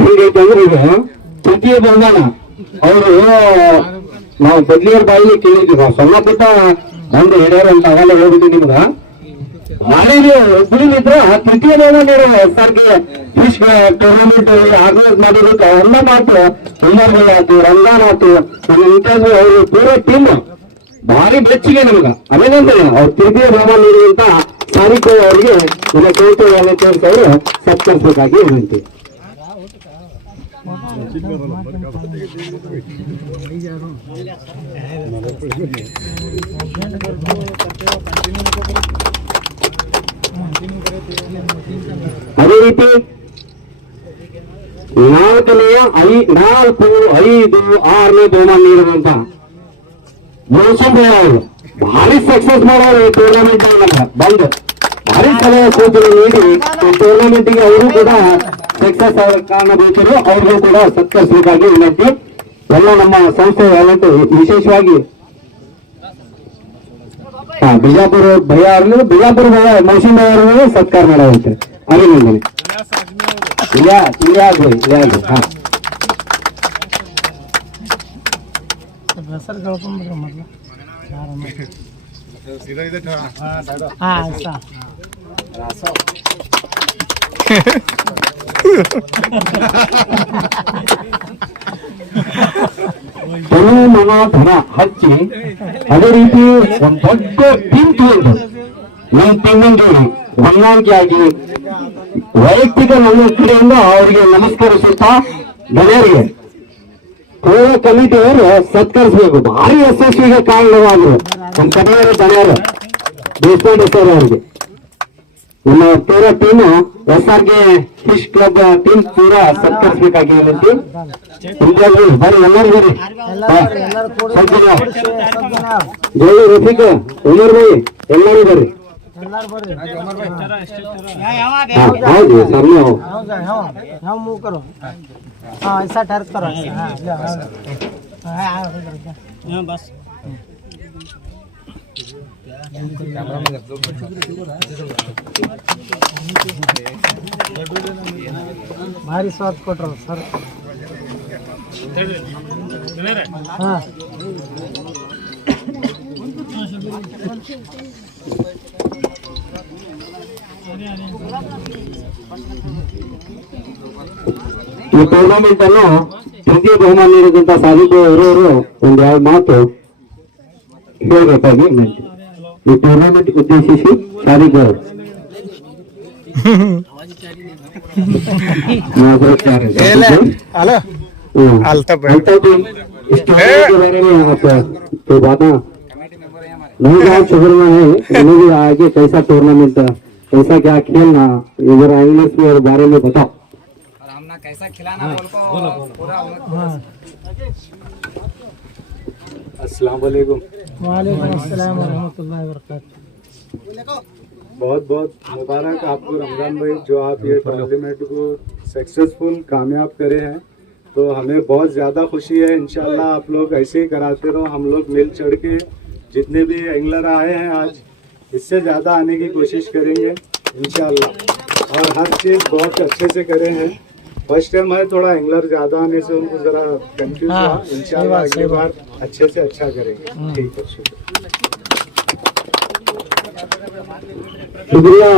ಹೆಂಗೈತೆ ಅಂದ್ರೆ ಈಗ ತೃತೀಯ ಬಹುಮಾನ ಅವರು ನಾವು ಬದ್ಲಿಯವ್ರ ಬಾಯಿಲಿ ಕೇಳಿದ್ವಿ. ಸಣ್ಣ ಪುಟ್ಟ ಒಂದು ಹಿರಿಯರು ಅಂತ ಆಗಲ್ಲ ಹೋಗಿದ್ವಿ ನಿಮ್ಗ ಮಾಡಿದ್ವಿ. ಹುಬ್ಬಳ್ಳಿಲಿದ್ರ ತೃತೀಯ ಬಹುಮಾನ ಸರ್ಗೆ ಫಿಶ್ ಟೂರ್ನಮೆಂಟ್ ಆರ್ಗನೈಸ್ ಮಾಡಿರೋದು ಎಲ್ಲ ಮಾತು ಉಮ್ಮರ್ ಆಯ್ತು, ರಂಜಾನ್ ಆಯ್ತು, ನಮ್ಮ ಇಂಟರ್ವ್ಯೂ ಅವರು ಪೂರ ಟೀಮ್ ಭಾರಿ ಬೆಚ್ಚಿಗೆ ನಮ್ಗ ಅಭಿನಂದನೆ. ಅವ್ರು ತೃತೀಯ ಬಹುಮಾನ ನೀಡುವಂತ ಸಾರಿಕೋ ಅವರಿಗೆ ನಮ್ಮ ಸಂಸ್ಥೆ ವ್ಯಾಲೆಂಟಿಯರ್ಸ್ ಅವರು ಸತ್ಕರಿಸಬೇಕಾಗಿ ವಿನಂತಿ. ಅದೇ ರೀತಿ 4ನೇ 4, 5, 6ನೇ ಬಹುಮಾನ ನೀಡುವಂತ ಮೋಸಂ ಅವರು ಭಾರಿ ಸಕ್ಸಸ್ ಮಾಡೋರು ಈ ಟೂರ್ನಮೆಂಟ್ ಬಂದು ಭಾರಿ ಸಲಹೆ ಸೂಚನೆ ನೀಡಿ ಈ ಟೂರ್ನಮೆಂಟ್ ಗೆ ಅವರು ಕೂಡ ಸಕ್ಸಸ್ ಆದ ಕಾರಣಬೇಕಾದ್ರು ಅವ್ರಿಗೂ ಕೂಡ ಸತ್ಕರಿಸಬೇಕಾಗಿ ವಿನಂತಿ. ಎಲ್ಲ ನಮ್ಮ ಸಂಸ್ಥೆ ವಿಶೇಷವಾಗಿ ಬಿಜಾಪುರ ಭಯ ಆಗಲಿ, ಬಿಜಾಪುರ ಭಯ ಮೌಸಿಂ ಭಯ ಅವರಿಗೆ ಸತ್ಕಾರ ಮಾಡೋದೈತೆ. ಅಭಿನಂದನೆ. ಮನ ಧನ ಹಚ್ಚಿ ಅದೇ ರೀತಿ ಒಂದು ದೊಡ್ಡ ಟೀಮ್ ತಗೊಂಡು ನಮ್ಮ ಟೀಮಲ್ಲಿ ಹೊಂದಾಣಿಕೆಯಾಗಿ ವೈಯಕ್ತಿಕ ನಮ್ಮ ಕಡೆಯಿಂದ ಅವರಿಗೆ ನಮಸ್ಕರಿಸುತ್ತಾ ಗಣ್ಯರಿಗೆ ಪೂರ್ವ ಕಮಿಟಿಯವರು ಸತ್ಕರಿಸಬೇಕು. ಭಾರಿ ಯಶಸ್ವಿಗೆ ಕಾರಣವಾದರು ನಮ್ಮ ಕಡೆಯವರು ಗಣ್ಯರು ದೇಶಪಾಂಡೆ ಸರ್ ಅವರಿಗೆ. ನಮ್ಮ ಪೂರ team SRK fish club team ಪೂರ ಸತ್ಕರಿಸಬೇಕಾಗಿ ವಿನಂತಿ. ಬರ್ರಿ ಎಲ್ಲರೂ ಬರ್ರಿ. ಜೈ ರಫೀಕ್, ಉಮರ್ ಭಾई ಎಲ್ಲರೂ ಬರ್ರಿ. ಹೌದು ಸರ್, ನಾವು ಮೂವ್ ಕರೋ. हाँ ऐसा ठहर करो. हाँ बस भारी स्वाद ಕೊಟ್ರು ಸರ್. हाँ ಈ ಟೂರ್ನಮೆಂಟ್ ಅನ್ನು ತೃತೀಯ ಬಹುಮಾನ ನೀಡಿದಂತ ಸಾಧಿಕ ಇರೋರು ಒಂದು ಯಾವ ಮಾತು ಹೇಳಬೇಕಾಗಿ ವಿನಂತಿ. ಈ ಟೂರ್ನಮೆಂಟ್ ಉದ್ದೇಶಿಸಿ ಸಾಧಿಕ ಅವರು नहीं आगे कैसा टूर्नामेंट, कैसा क्या खेलना, इधर इंग्लिश में बारे में बताओ. और हमने कैसा खिलाना बोल को पूरा अस्सलाम वालेकुम. वालेकुम अस्सलाम व रहमतुल्लाहि व बरकातहू. बहुत बहुत मुबारक आपको रमजान भाई, जो आप ये टूर्नामेंट को सक्सेसफुल कामयाब करे हैं. तो हमें बहुत ज़्यादा खुशी है. इंशाल्लाह आप लोग ऐसे ही कराते रहो. हम लोग मिल चढ़ के जितने भी एंगलर आए हैं आज, इससे ज़्यादा आने की कोशिश करेंगे इंशाल्लाह. और हर चीज़ बहुत अच्छे से करे हैं. फर्स्ट टाइम है, थोड़ा एंगलर ज़्यादा आने से उनको ज़रा कंफ्यूज हुआ. इंशाल्लाह अगली बार अच्छे से अच्छा करेंगे. ठीक है, शुक्रिया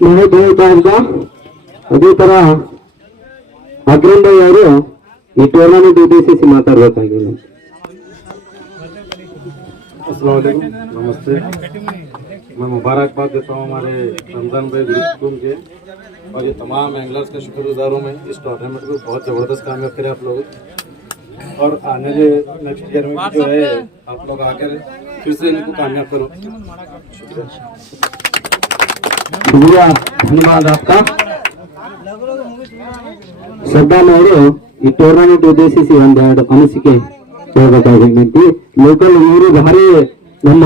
महोदय का. ಅದೇ ತರ ಅಕ್ರಮ್ ಭಾई ಅವರು ಈ ಟೂರ್ನಮೆಂಟ್ ಉದ್ದೇಶಿಸಿ ಮಾತಾಡಬೇಕಾಗಿದೆ. अस्सलाम वालेकुम, नमस्ते. मैं मुबारकबाद देता हूँ हमारे रमजान भाई ग्रुप के और ये तमाम एंगलर्स का शुक्रगुजार हूँ मैं। इस टूर्नामेंट को बहुत ज़बरदस्त कामयाब करें आप लोग और आने के नेक्स्ट ईयर में भी जो है आप लोग आकर फिर से इनको कामयाब करो। शुक्रिया, धन्यवाद आपका। ಸದ್ದಾಮ್ ಅವರು ಈ ಟೂರ್ನಮೆಂಟ್ ಉದ್ದೇಶಿಸಿ ಒಂದೆರಡು ಅನಿಸಿಕೆ ಹೇಳ್ಬೇಕಾಗಿ ವಿನಂತಿ. ಲೋಕಲ್ ಇವರು ಭಾರಿ ನಮ್ಮ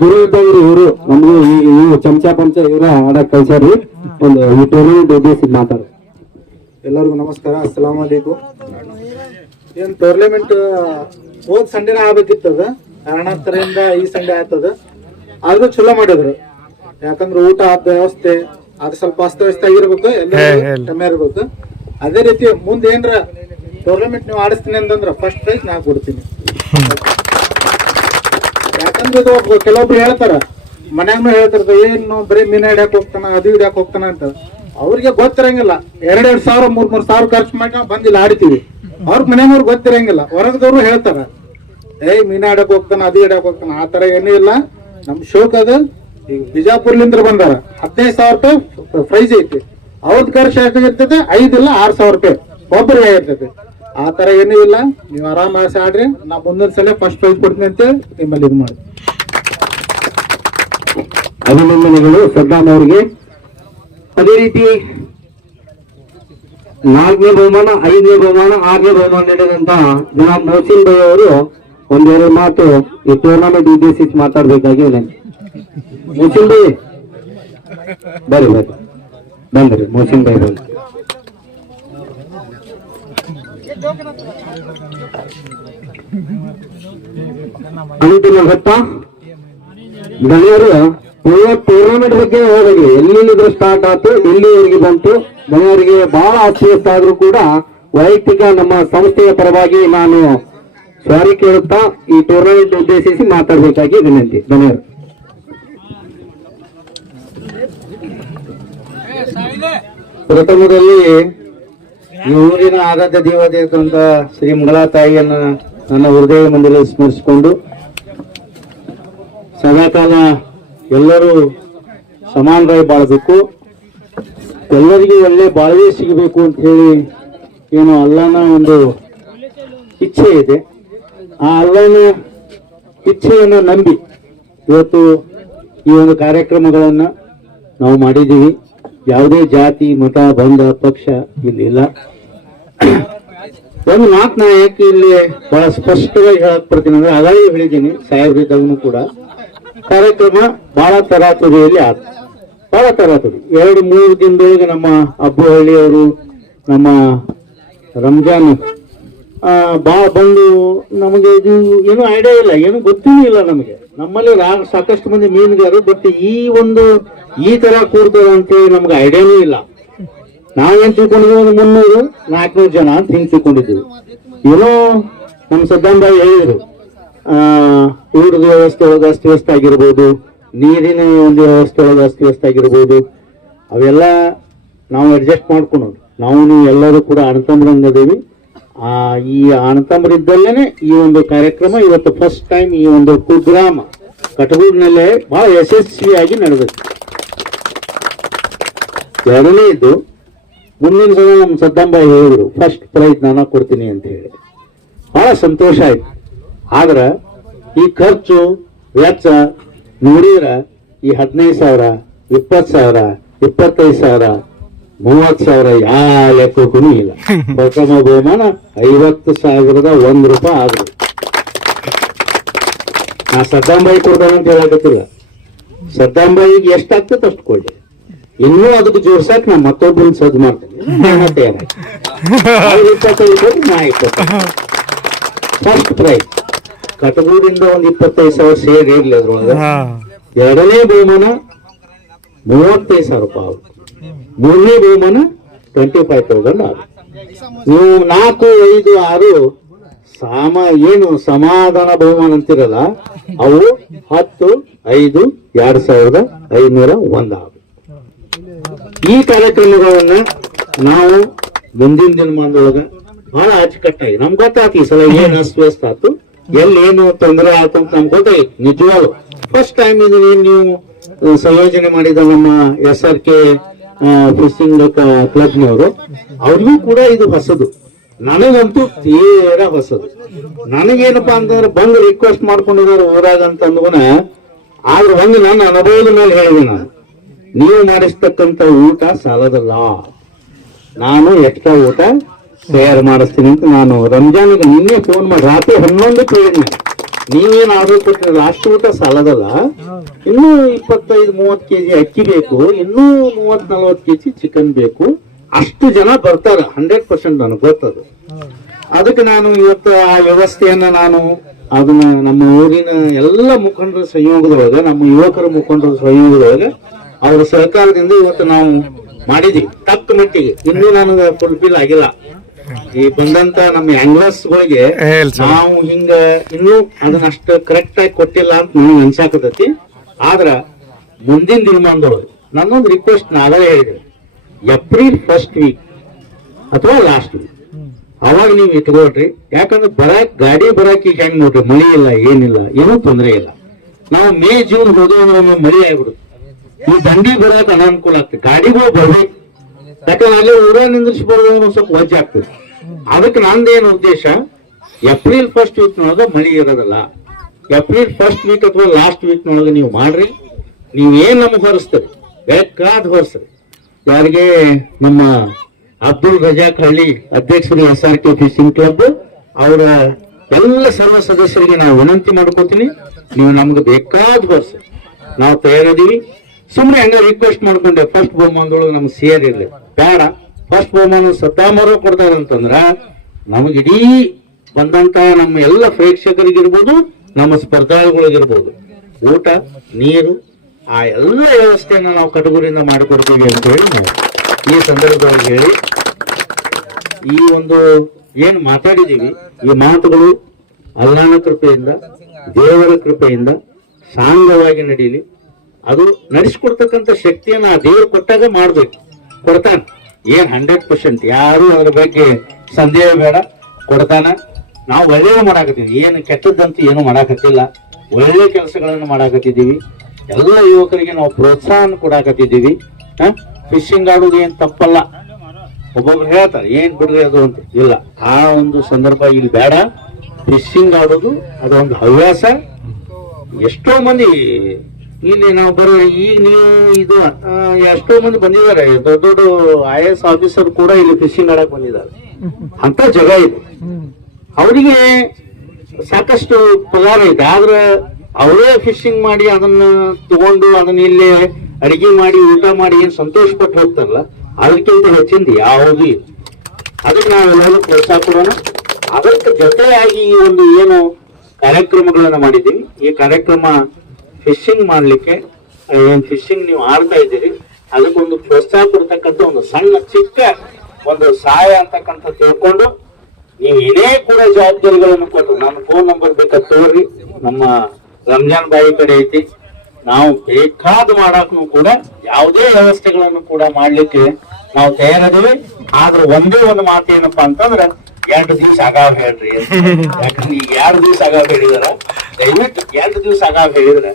ಗುರು ಇದ್ದಂಗ್ರಿ ಇವರು ನಮ್ಗೆ ಇವು ಚಮಚ ಪಂಚ ಇವರ ಆಡಕ್ ಕಳ್ಸ್ಯಾರಿ. ಒಂದು ಈ ಟೂರ್ನಮೆಂಟ್ ಉದ್ದೇಶಿಸಿ ಮಾತಾಡ. ಎಲ್ಲರಿಗೂ ನಮಸ್ಕಾರ, ಅಸ್ಸಲಾಂ ವಲೈಕುಂ. ಏನ್ ಟೂರ್ನಮೆಂಟ್ ಹೋದ್ ಸಂಡೇನ ಆಗ್ಬೇಕಿತ್ತದ, ಕಾರಣಾಂತರದಿಂದ ಈ ಸಂಡೇ ಆಗ್ತದ. ಆದ್ರೂ ಚಲೋ ಮಾಡಿದ್ರು, ಯಾಕಂದ್ರೆ ಊಟ ಆದ ವ್ಯವಸ್ಥೆ ಅದು ಸ್ವಲ್ಪ ಅಸ್ತವ್ಯಸ್ತ ಆಗಿರ್ಬೇಕು, ಎಲ್ಲರೂ ಕಮ್ಮಿ ಇರ್ಬೇಕು. ಅದೇ ರೀತಿ ಮುಂದೆ ಏನ್ರ ಟೂರ್ನಮೆಂಟ್ ನೀವು ಆಡಿಸ್ತೀನಿ ಅಂತಂದ್ರ ಫಸ್ಟ್ ಪ್ರೈಸ್ ನಾ ಕೊಡ್ತೀನಿ. ಯಾಕಂದ್ರೆ ಇದು ಕೆಲವೊಬ್ರು ಹೇಳ್ತಾರ, ಮನ್ಯಾಗ್ನು ಹೇಳ್ತಿರ್ತಾರೆ, ಏನು ಬರೀ ಮೀನ ಹಿಡ್ಯಾಕ್ ಹೋಗ್ತಾನ, ಅದು ಹಿಡ್ಯಾಕ್ ಹೋಗ್ತಾನ ಅಂತ. ಅವ್ರಿಗೆ ಗೊತ್ತಿರಂಗಿಲ್ಲ. 2,000 3,000 ಖರ್ಚು ಮಾಡಿ ನಾವು ಬಂದಿಲ್ಲ ಆಡ್ತೀವಿ. ಅವ್ರ ಮನೆಯವ್ರು ಗೊತ್ತಿರಂಗಿಲ್ಲ, ಹೊರಗದವ್ರು ಹೇಳ್ತಾರ, ಏಯ್ ಮೀನ ಹಿಡ್ಯಾಕ್ ಹೋಗ್ತಾನ, ಅದು ಹಿಡ್ಯಾಕ್ ಹೋಗ್ತಾನ. ಆ ತರ ಏನೂ ಇಲ್ಲ. ನಮ್ ಶೋಕ್ ಅದ. ಈಗ ಬಿಜಾಪುರ್ಲಿಂದ ಬಂದಾರ, 15,000 ರೂಪಾಯಿ ಪ್ರೈಸ್ ಐತಿ. ಅವ್ರದ್ ಖರ್ಚು ಎಷ್ಟಾಗಿರ್ತದೆ? 5 ಇಲ್ಲ 6,000 ರೂಪಾಯಿ ಒಬ್ಬರಿಗೆ ಆಗಿರ್ತದೆ. ಆ ತರ ಏನೂ ಇಲ್ಲ. ನೀವು ಆರಾಮ ಆಸೆ ಆಡ್ರಿ. ನಾ ಮುಂದಿನ ಸಲ ಫಸ್ಟ್ ಪ್ರೈಸ್ ಕೊಡ್ತೀನಿ ಅಂತೇಳಿ ನಿಮ್ಮಲ್ಲಿ ಇದು ಮಾಡಿ. ಅಭಿನಂದನೆಗಳು ಸದ್ದಾಮ್ ಅವರಿಗೆ. ಅದೇ ರೀತಿ 4ನೇ ಬಹುಮಾನ, 5ನೇ ಬಹುಮಾನ, 6ನೇ ಬಹುಮಾನ ನೀಡಿದಂತ ಜನಾಬ್ ಮೋಹಸಿನ್ ಭಾಯ್ ಅವರು ಒಂದೆರಡು ಮಾತು ಈ ಟೂರ್ನಮೆಂಟ್ ಉದ್ದೇಶಿಸಿ ಮಾತಾಡ್ಬೇಕಾಗಿ ವಿನಂತಿ. ಮೋಹಸಿನ್ ಭಾಯ್ ಬರ್ರಿ ಬಂದ್ರಿ. ಮೋಹಸಿನ್ ಭಾಯ್ ಬಂದ್ರಿ. ಅಂತಿಮ ಘಟ್ಟ ಗಣ್ಯರು ಟೂರ್ನಮೆಂಟ್ ಬಗ್ಗೆ ಹೋಗಿ ಎಲ್ಲಿಂದ ಸ್ಟಾರ್ಟ್ ಆಯ್ತು, ಎಲ್ಲಿವರೆಗೆ ಬಂತು, ಗಣ್ಯರಿಗೆ ಬಹಳ ಅಸ್ವಸ್ಥ ಆದ್ರೂ ಕೂಡ ವೈಯಕ್ತಿಕ ನಮ್ಮ ಸಂಸ್ಥೆಯ ಪರವಾಗಿ ನಾನು ಸಾರಿ ಕೇಳುತ್ತಾ ಈ ಟೂರ್ನಮೆಂಟ್ ಉದ್ದೇಶಿಸಿ ಮಾತಾಡಬೇಕಾಗಿ ವಿನಂತಿ. ಗಣ್ಯರು ಪ್ರಥಮದಲ್ಲಿ ಈ ಊರಿನ ಆರಾಧ್ಯ ದೇವತೆಯಾದಂತ ಶ್ರೀ ಮಂಗಳಾ ತಾಯಿಯನ್ನ ನನ್ನ ಹೃದಯ ಮಂದಿರದಲ್ಲಿ ಸ್ಮರಿಸಿಕೊಂಡು ಸದಾಕಾಲ ಎಲ್ಲರೂ ಸಮಾನರಾಗಿ ಬಾಳಬೇಕು, ಎಲ್ಲರಿಗೂ ಒಳ್ಳೆ ಬಾಳ್ವೆ ಸಿಗಬೇಕು ಅಂತ ಹೇಳಿ ಏನು ಅಲ್ಲನ ಒಂದು ಇಚ್ಛೆ ಇದೆ. ಆ ಅಲ್ಲನ ಇಚ್ಛೆಯನ್ನು ನಂಬಿ ಇವತ್ತು ಈ ಒಂದು ಕಾರ್ಯಕ್ರಮಗಳನ್ನ ನಾವು ಮಾಡಿದ್ದೀವಿ. ಯಾವುದೇ ಜಾತಿ ಮತ ಬಂಧ ಪಕ್ಷ ಇಲ್ಲಿಲ್ಲ. ಒಂದು ಮಾತು ನಾ ಯಾಕೆ ಇಲ್ಲಿ ಬಹಳ ಸ್ಪಷ್ಟವಾಗಿ ಹೇಳಕ್ ಬರ್ತೀನಿ ಅಂದ್ರೆ, ಅದಾಗಿ ಹೇಳಿದ್ದೀನಿ ಸಾಹೇಬ್ರಿದ್ದಾಗೂ ಕೂಡ ಕಾರ್ಯಕ್ರಮ ಬಹಳ ತರಾತುರಿಯಲ್ಲಿ ಆದ, ಬಹಳ ತರಾತುರಿ. 2-3 ದಿನದೊಳಗೆ ನಮ್ಮ ಅಬ್ಬುಹಳ್ಳಿಯವರು, ನಮ್ಮ ರಂಜಾನ್ ಬಂದು ನಮಗೆ ಇದು ಏನು ಐಡಿಯಾ ಇಲ್ಲ, ಏನು ಗೊತ್ತೂ ಇಲ್ಲ ನಮಗೆ. ನಮ್ಮಲ್ಲಿ ಸಾಕಷ್ಟು ಮಂದಿ ಮೀನುಗಾರರು, ಬಟ್ ಈ ತರ ಕೂಡ್ತದ ಅಂತೇಳಿ ನಮ್ಗೆ ಐಡಿಯಾನೂ ಇಲ್ಲ. ನಾವೇನ್ ತಿಳ್ಕೊಂಡಿದ್ವಿ, ಒಂದು 300-400 ಜನ ಅಂತ ಹಿಂಗ್ ತಿಳ್ಕೊಂಡಿದ್ದೀವಿ. ಏನೋ ನಮ್ಮ ಸದ್ದಾಮ್ ಭಾಯಿ ಹೇಳಿದ್ರು, ಊಟದ ವ್ಯವಸ್ಥೆ ಒಳಗೆ ಅಸ್ತವ್ಯಸ್ತ ಆಗಿರ್ಬೋದು, ನೀರಿನ ಒಂದು ವ್ಯವಸ್ಥೆ ಒಳಗೆ ಅಸ್ತವ್ಯಸ್ತ ಆಗಿರ್ಬೋದು, ಅವೆಲ್ಲ ನಾವು ಅಡ್ಜಸ್ಟ್ ಮಾಡ್ಕೊಳೋದು. ನಾವು ನೀವು ಎಲ್ಲರೂ ಕೂಡ ಅಣ್ಣತಮ್ಮರಂಗದೇವಿ. ಈ ಅಣ್ಣತಮ್ಮರಿದ್ದಲ್ಲೇನೆ ಈ ಒಂದು ಕಾರ್ಯಕ್ರಮ ಇವತ್ತು ಫಸ್ಟ್ ಟೈಮ್ ಈ ಒಂದು ಕುಗ್ರಾಮ ಕಟಗೂರಿನಲ್ಲೇ ಬಹಳ ಯಶಸ್ವಿಯಾಗಿ ನಡೆದಿತ್ತು. ಎರಡನೇದು, ಮುಂದಿನ ಸಲ ನಮ್ಮ ಸದ್ದಾಮ್ ಭಾಯಿ ಹೇಳಿದ್ರು ಫಸ್ಟ್ ಪ್ರೈಸ್ ನಾನು ಕೊಡ್ತೀನಿ ಅಂತ ಹೇಳಿ, ಬಹಳ ಸಂತೋಷ ಆಯ್ತು. ಆದ್ರೆ ಈ ಖರ್ಚು ವೆಚ್ಚ ನೋಡಿದ್ರ ಈ 15,000, 20,000, 25,000, 30,000 ಯಾವ ಲೆಕ್ಕಕ್ಕೂ ಇಲ್ಲ. ಪ್ರಥಮ ಬಹುಮಾನ 50,001 ರೂಪಾಯಿ ಆದ್ರು. ನಾ ಸದ್ದಾಮ್ ಭಾಯಿ ಕೊಡ್ತಾನಂತ ಹೇಳಕತ್ತಿಲ್ಲ, ಸದ್ದಾಮ್ ಭಾಯಿಗೆ ಎಷ್ಟಾಗ್ತದೆ ಅಷ್ಟು ಕೊಡ್ಲಿ. ಇನ್ನೂ ಅದಕ್ಕೆ ಜೋಡ್ಸಕ್ ನಾ ಮತ್ತೊಬ್ಬರನ್ನ ಸಜ್ಜು ಮಾಡ್ತೇನೆ. 25 ಕೊಟ್ಟು ನಾ 20. ಫಸ್ಟ್ ಪ್ರೈಸ್ ಕಟಗೂರಿಂದ ಒಂದು 25,000 ಸೇರ್ ಇರ್ಲಿ ಅದ್ರೊಳಗೆ. ಎರಡನೇ ಬಹುಮಾನ 35,000 ರೂಪಾಯಿ. ಮೂರನೇ ಬಹುಮಾನ 25,000 ಆಗುತ್ತೆ. ನೀವು 4, 5, 6 ಏನು ಸಮಾಧಾನ ಬಹುಮಾನ ಅಂತಿರಲ್ಲ, ಅವು 10, 5, 2,501 ಆಗುತ್ತೆ. ಈ ಕಾರ್ಯಕ್ರಮಗಳನ್ನ ನಾವು ಮುಂದಿನ ದಿನಮಾನದೊಳಗ ಬಹಳ ಅಚ್ಚುಕಟ್ಟಾಗಿ ನಮ್ಗೆ ಗೊತ್ತಾಯ್ತು ಈ ಸಲ ಏನ್ ಅಸ್ತವ್ಯಸ್ತ ಆಯ್ತು, ಎಲ್ಲೇನು ತೊಂದರೆ ಆಯ್ತು ಅಂತ ನಮ್ಗೆ ಗೊತ್ತಾಯ್ತು. ನಿಜವಾಗ್ಲು ಫಸ್ಟ್ ಟೈಮ್ ನೀವು ಸಂಯೋಜನೆ ಮಾಡಿದ ನಮ್ಮ SRK ಫಿಶಿಂಗ್ ಕ್ಲಬ್ನವರು, ಅವ್ರಿಗೂ ಕೂಡ ಇದು ಹೊಸದು, ನನಗಂತೂ ತೀರ ಹೊಸದು. ನನಗೇನಪ್ಪಾ ಅಂತಂದ್ರೆ ಬಂದು ರಿಕ್ವೆಸ್ಟ್ ಮಾಡ್ಕೊಂಡಿದ್ದಾರೆ ಊರಾಗ ಅಂತ ಅಂದ್ವನ, ಆದ್ರೆ ಒಂದು ನನ್ನ ಅನುಭವದ ಮೇಲೆ ಹೇಳಿದೆ ನಾನು, ನೀವು ಮಾಡಿಸ್ತಕ್ಕಂಥ ಊಟ ಸಾಲದಲ್ಲ, ನಾನು ಎಕ್ಸ್ಟ್ರಾ ಊಟ ತಯಾರು ಮಾಡಿಸ್ತೀನಿ ಅಂತ ನಾನು ರಂಜಾನ್ಗೆ ನಿನ್ನೆ ಫೋನ್ ಮಾಡಿ ರಾತ್ರಿ 11ಕ್ಕೆ ಹೇಳಿದ್ನೆ. ನೀವೇನು ಆರ್ಡರ್ ಕೊಟ್ಟಿರಲ್ಲ ಅಷ್ಟು ಊಟ ಸಾಲದಲ್ಲ, ಇನ್ನೂ 25-30 kg ಅಕ್ಕಿ ಬೇಕು, ಇನ್ನೂ 30-40 kg ಚಿಕನ್ ಬೇಕು, ಅಷ್ಟು ಜನ ಬರ್ತಾರೆ 100% ನನಗೆ ಗೊತ್ತದು. ಅದಕ್ಕೆ ನಾನು ಇವತ್ತು ಆ ವ್ಯವಸ್ಥೆಯನ್ನ ನಾನು ಅದನ್ನ ನಮ್ಮ ಊರಿನ ಎಲ್ಲ ಮುಖಂಡರ ಸಂಯೋಗದೊಳಗೆ, ನಮ್ಮ ಯುವಕರ ಮುಖಂಡರ ಸಂಯೋಗದೊಳಗೆ ಅವರ ಸಹಕಾರದಿಂದ ಇವತ್ತು ನಾವು ಮಾಡಿದೀವಿ. ತಕ್ಕ ಮಟ್ಟಿಗೆ ಇನ್ನೂ ನನಗೆ ಫುಲ್ಫಿಲ್ ಆಗಿಲ್ಲ. ಈ ಬಂದಂತ ನಮ್ಮ ಆಂಗ್ಲರ್ಸ್ಗಳಿಗೆ ನಾವು ಹಿಂಗ ಇನ್ನೂ ಅದನ್ನ ಅಷ್ಟು ಕರೆಕ್ಟ್ ಆಗಿ ಕೊಟ್ಟಿಲ್ಲ ಅಂತ ನನಗೆ ಅನ್ಸಾಕತೈತಿ. ಆದ್ರ ಮುಂದಿನ ದಿನಮಾನದೊಳಗೆ ನನ್ನೊಂದು ರಿಕ್ವೆಸ್ಟ್ ನಾವೇ ಹೇಳಿದೆ, ಏಪ್ರಿಲ್ 1st ವೀಕ್ ಅಥವಾ ಲಾಸ್ಟ್ ವೀಕ್ ಅವಾಗ ನೀವು ಇಟ್ಕೊಳ್ರಿ. ಯಾಕಂದ್ರೆ ಗಾಡಿ ಬರಾಕ್ ಈಗ ಹೆಂಗ್ ನೋಡ್ರಿ, ಮಳಿ ಇಲ್ಲ, ಏನಿಲ್ಲ, ಏನೂ ತೊಂದರೆ ಇಲ್ಲ. ನಾವು ಮೇ ಜೂನ್ ಹೋದ್ರೆ ಮಳಿ ಆಗ್ಬಿಡುತ್ತೆ, ಈ ದಂಡಿ ಬರಾಕ್ ಅನಾನುಕೂಲ ಆಗ್ತದೆ, ಗಾಡಿಗಳು ಬರ್ಬೇಕು. ಯಾಕಂದ್ರೆ ಅಲ್ಲಿ ಊರ ನಿಂದಿಸಿ ಬರೋದು ಸ್ವಲ್ಪ ವಜ್ಜೆ ಆಗ್ತದೆ. ಅದಕ್ಕೆ ನಂದೇನು ಉದ್ದೇಶ, ಏಪ್ರಿಲ್ 1st ವೀಕ್ನೊಳಗೆ ಮಳಿ ಇರೋದಲ್ಲ, ಏಪ್ರಿಲ್ 1st ವೀಕ್ ಅಥವಾ ಲಾಸ್ಟ್ ವೀಕ್ನೊಳಗೆ ನೀವು ಮಾಡ್ರಿ. ನೀವೇನ್ ನಮಗೆ ಹೊರಿಸ್ತೀರಿ ಬೇಕಾದ ಹೊರಿಸ್ರಿ. ಯಾರಿಗೆ ನಮ್ಮ ಅಬ್ದುಲ್ ರಜಾಕ್ ಹಳ್ಳಿ ಅಧ್ಯಕ್ಷರು SRK ಫಿಶಿಂಗ್ ಕ್ಲಬ್ ಅವರ ಎಲ್ಲ ಸರ್ವ ಸದಸ್ಯರಿಗೆ ನಾವು ವಿನಂತಿ ಮಾಡ್ಕೋತೀನಿ, ನೀವು ನಮ್ಗೆ ಬೇಕಾದ ಹೊರಿಸ್ರಿ, ನಾವು ತಯಾರಿದೀವಿ. ಸುಮ್ಮನೆ ಹಂಗ ರಿಕ್ವೆಸ್ಟ್ ಮಾಡ್ಕೊಂಡೆ ಫಸ್ಟ್ ಬಹುಮಾನದೊಳಗೆ ನಮ್ಗೆ ಸೇರ್ ಇರ್ಲಿ ಬೇಡ, ಫಸ್ಟ್ ಬಹುಮಾನ ಸದ್ದಾಮರು ಕೊಡ್ತಾರಂತಂದ್ರ ನಮಗೆ ಇಡೀ ಬಂದಂತ ನಮ್ಮ ಎಲ್ಲ ಪ್ರೇಕ್ಷಕರಿಗಿರ್ಬೋದು, ನಮ್ಮ ಸ್ಪರ್ಧಾಳುಗಳಿಗಿರ್ಬೋದು, ಊಟ ನೀರು ಆ ಎಲ್ಲ ವ್ಯವಸ್ಥೆಯನ್ನ ನಾವು ಕಟಗುರಿಯಿಂದ ಮಾಡಿಕೊಡ್ತೀವಿ ಅಂತ ಹೇಳಿ ನಾವು ಈ ಸಂದರ್ಭದಲ್ಲಿ ಹೇಳಿ, ಈ ಒಂದು ಏನ್ ಮಾತಾಡಿದೀವಿ ಈ ಮಾತುಗಳು ಅಲ್ಲಾಹನ ಕೃಪೆಯಿಂದ, ದೇವರ ಕೃಪೆಯಿಂದ ಸಾಂಗವಾಗಿ ನಡೀಲಿ. ಅದು ನಡೆಸ್ಕೊಡ್ತಕ್ಕಂಥ ಶಕ್ತಿಯನ್ನ ಆ ದೇವರು ಕೊಟ್ಟಾಗ ಮಾಡ್ಬೇಕು, ಕೊಡ್ತಾನ. ಏನ್ 100% ಯಾರು ಅದ್ರ ಬಗ್ಗೆ ಸಂದೇಹ ಬೇಡ, ಕೊಡ್ತಾನ. ನಾವು ಒಳ್ಳೆಯ ಮಾಡಾಕತ್ತೀವಿ, ಏನು ಕೆಟ್ಟದ್ದಂತೂ ಏನು ಮಾಡಾಕತ್ತಿಲ್ಲ, ಒಳ್ಳೆ ಕೆಲಸಗಳನ್ನು ಮಾಡಾಕತ್ತಿದ್ದೀವಿ. ಎಲ್ಲ ಯುವಕರಿಗೆ ನಾವು ಪ್ರೋತ್ಸಾಹ ಕೊಡಾಕತ್ತಿದ್ದೀವಿ. ಫಿಶಿಂಗ್ ಆಡೋದು ಏನ್ ತಪ್ಪಲ್ಲ, ಒಬ್ಬೊಬ್ರು ಹೇಳ್ತಾರೆ ಏನ್ ಬಿಡ್ರಿ ಅದು ಅಂತ, ಇಲ್ಲ ಆ ಒಂದು ಸಂದರ್ಭ ಇಲ್ಲಿ ಬೇಡ. ಫಿಶಿಂಗ್ ಆಡೋದು ಅದೊಂದು ಹವ್ಯಾಸ. ಎಷ್ಟೋ ಮಂದಿ ಇಲ್ಲಿ ನಾವು ಬರೋ ಈಗ ನೀವು ಇದು ಎಷ್ಟೋ ಮಂದಿ ಬಂದಿದ್ದಾರೆ, ದೊಡ್ಡ ದೊಡ್ಡ IAS ಆಫೀಸರ್ ಕೂಡ ಇಲ್ಲಿ ಫಿಶಿಂಗ್ ಆಡಕ್ ಬಂದಿದ್ದಾರೆ. ಅಂತ ಜಾಗ ಇದೆ, ಅವರಿಗೆ ಸಾಕಷ್ಟು ಪಗಾರ ಐತೆ. ಆದ್ರೆ ಅವರೇ ಫಿಶಿಂಗ್ ಮಾಡಿ ಅದನ್ನ ತಗೊಂಡು ಅದನ್ನ ಇಲ್ಲಿ ಅಡಿಗೆ ಮಾಡಿ ಊಟ ಮಾಡಿ ಏನ್ ಸಂತೋಷ ಪಟ್ಟು ಹೋಗ್ತಾರಲ್ಲ, ಅದಕ್ಕಿಂತ ಹೆಚ್ಚಿಂದ ಯಾವುದೂ ಇಲ್ಲ. ಅದಕ್ಕೆ ನಾವೆಲ್ಲರೂ ಪ್ರೋತ್ಸಾಹ ಕೊಡೋಣ. ಅದಕ್ಕೆ ಜೊತೆಯಾಗಿ ಈ ಒಂದು ಏನು ಕಾರ್ಯಕ್ರಮಗಳನ್ನ ಮಾಡಿದ್ದೀವಿ, ಈ ಕಾರ್ಯಕ್ರಮ ಫಿಶಿಂಗ್ ಮಾಡ್ಲಿಕ್ಕೆ ಏನ್ ಫಿಶಿಂಗ್ ನೀವು ಆಡ್ತಾ ಇದ್ದೀರಿ ಅದಕ್ಕೊಂದು ಪ್ರೋತ್ಸಾಹ ಕೊಡ್ತಕ್ಕಂಥ ಒಂದು ಸಣ್ಣ ಚಿಕ್ಕ ಒಂದು ಸಹಾಯ ಅಂತಕ್ಕಂಥ ತಿಳ್ಕೊಂಡು ನೀವು ಏನೇ ಕೂಡ ಜವಾಬ್ದಾರಿಗಳನ್ನು ಕೊಟ್ಟು ನನ್ನ ಫೋನ್ ನಂಬರ್ ಬೇಕಾದ ತೋರ್ರಿ, ನಮ್ಮ ರಂಜಾನ್ ಬಾಯಿ ಕಡೆ ಐತಿ, ನಾವು ಬೇಕಾದ ಮಾಡಾಕ್ನು ಕೂಡ ಯಾವುದೇ ವ್ಯವಸ್ಥೆಗಳನ್ನು ಕೂಡ ಮಾಡ್ಲಿಕ್ಕೆ ನಾವು ತಯಾರಿದ್ದೀವಿ. ಆದ್ರೆ ಒಂದೇ ಒಂದು ಮಾತು ಏನಪ್ಪಾ ಅಂತಂದ್ರೆ 2 ದಿವಸ ಆಗಾವ್ ಹೇಳ್ರಿ. ಯಾಕಂದ್ರೆ ಈಗ 2 ದಿವಸ ಆಗಾವ್ ಹೇಳಿದಾರ, ದಯವಿಟ್ಟು 2 ದಿವಸ ಆಗಾವ್ ಹೇಳಿದ್ರೆ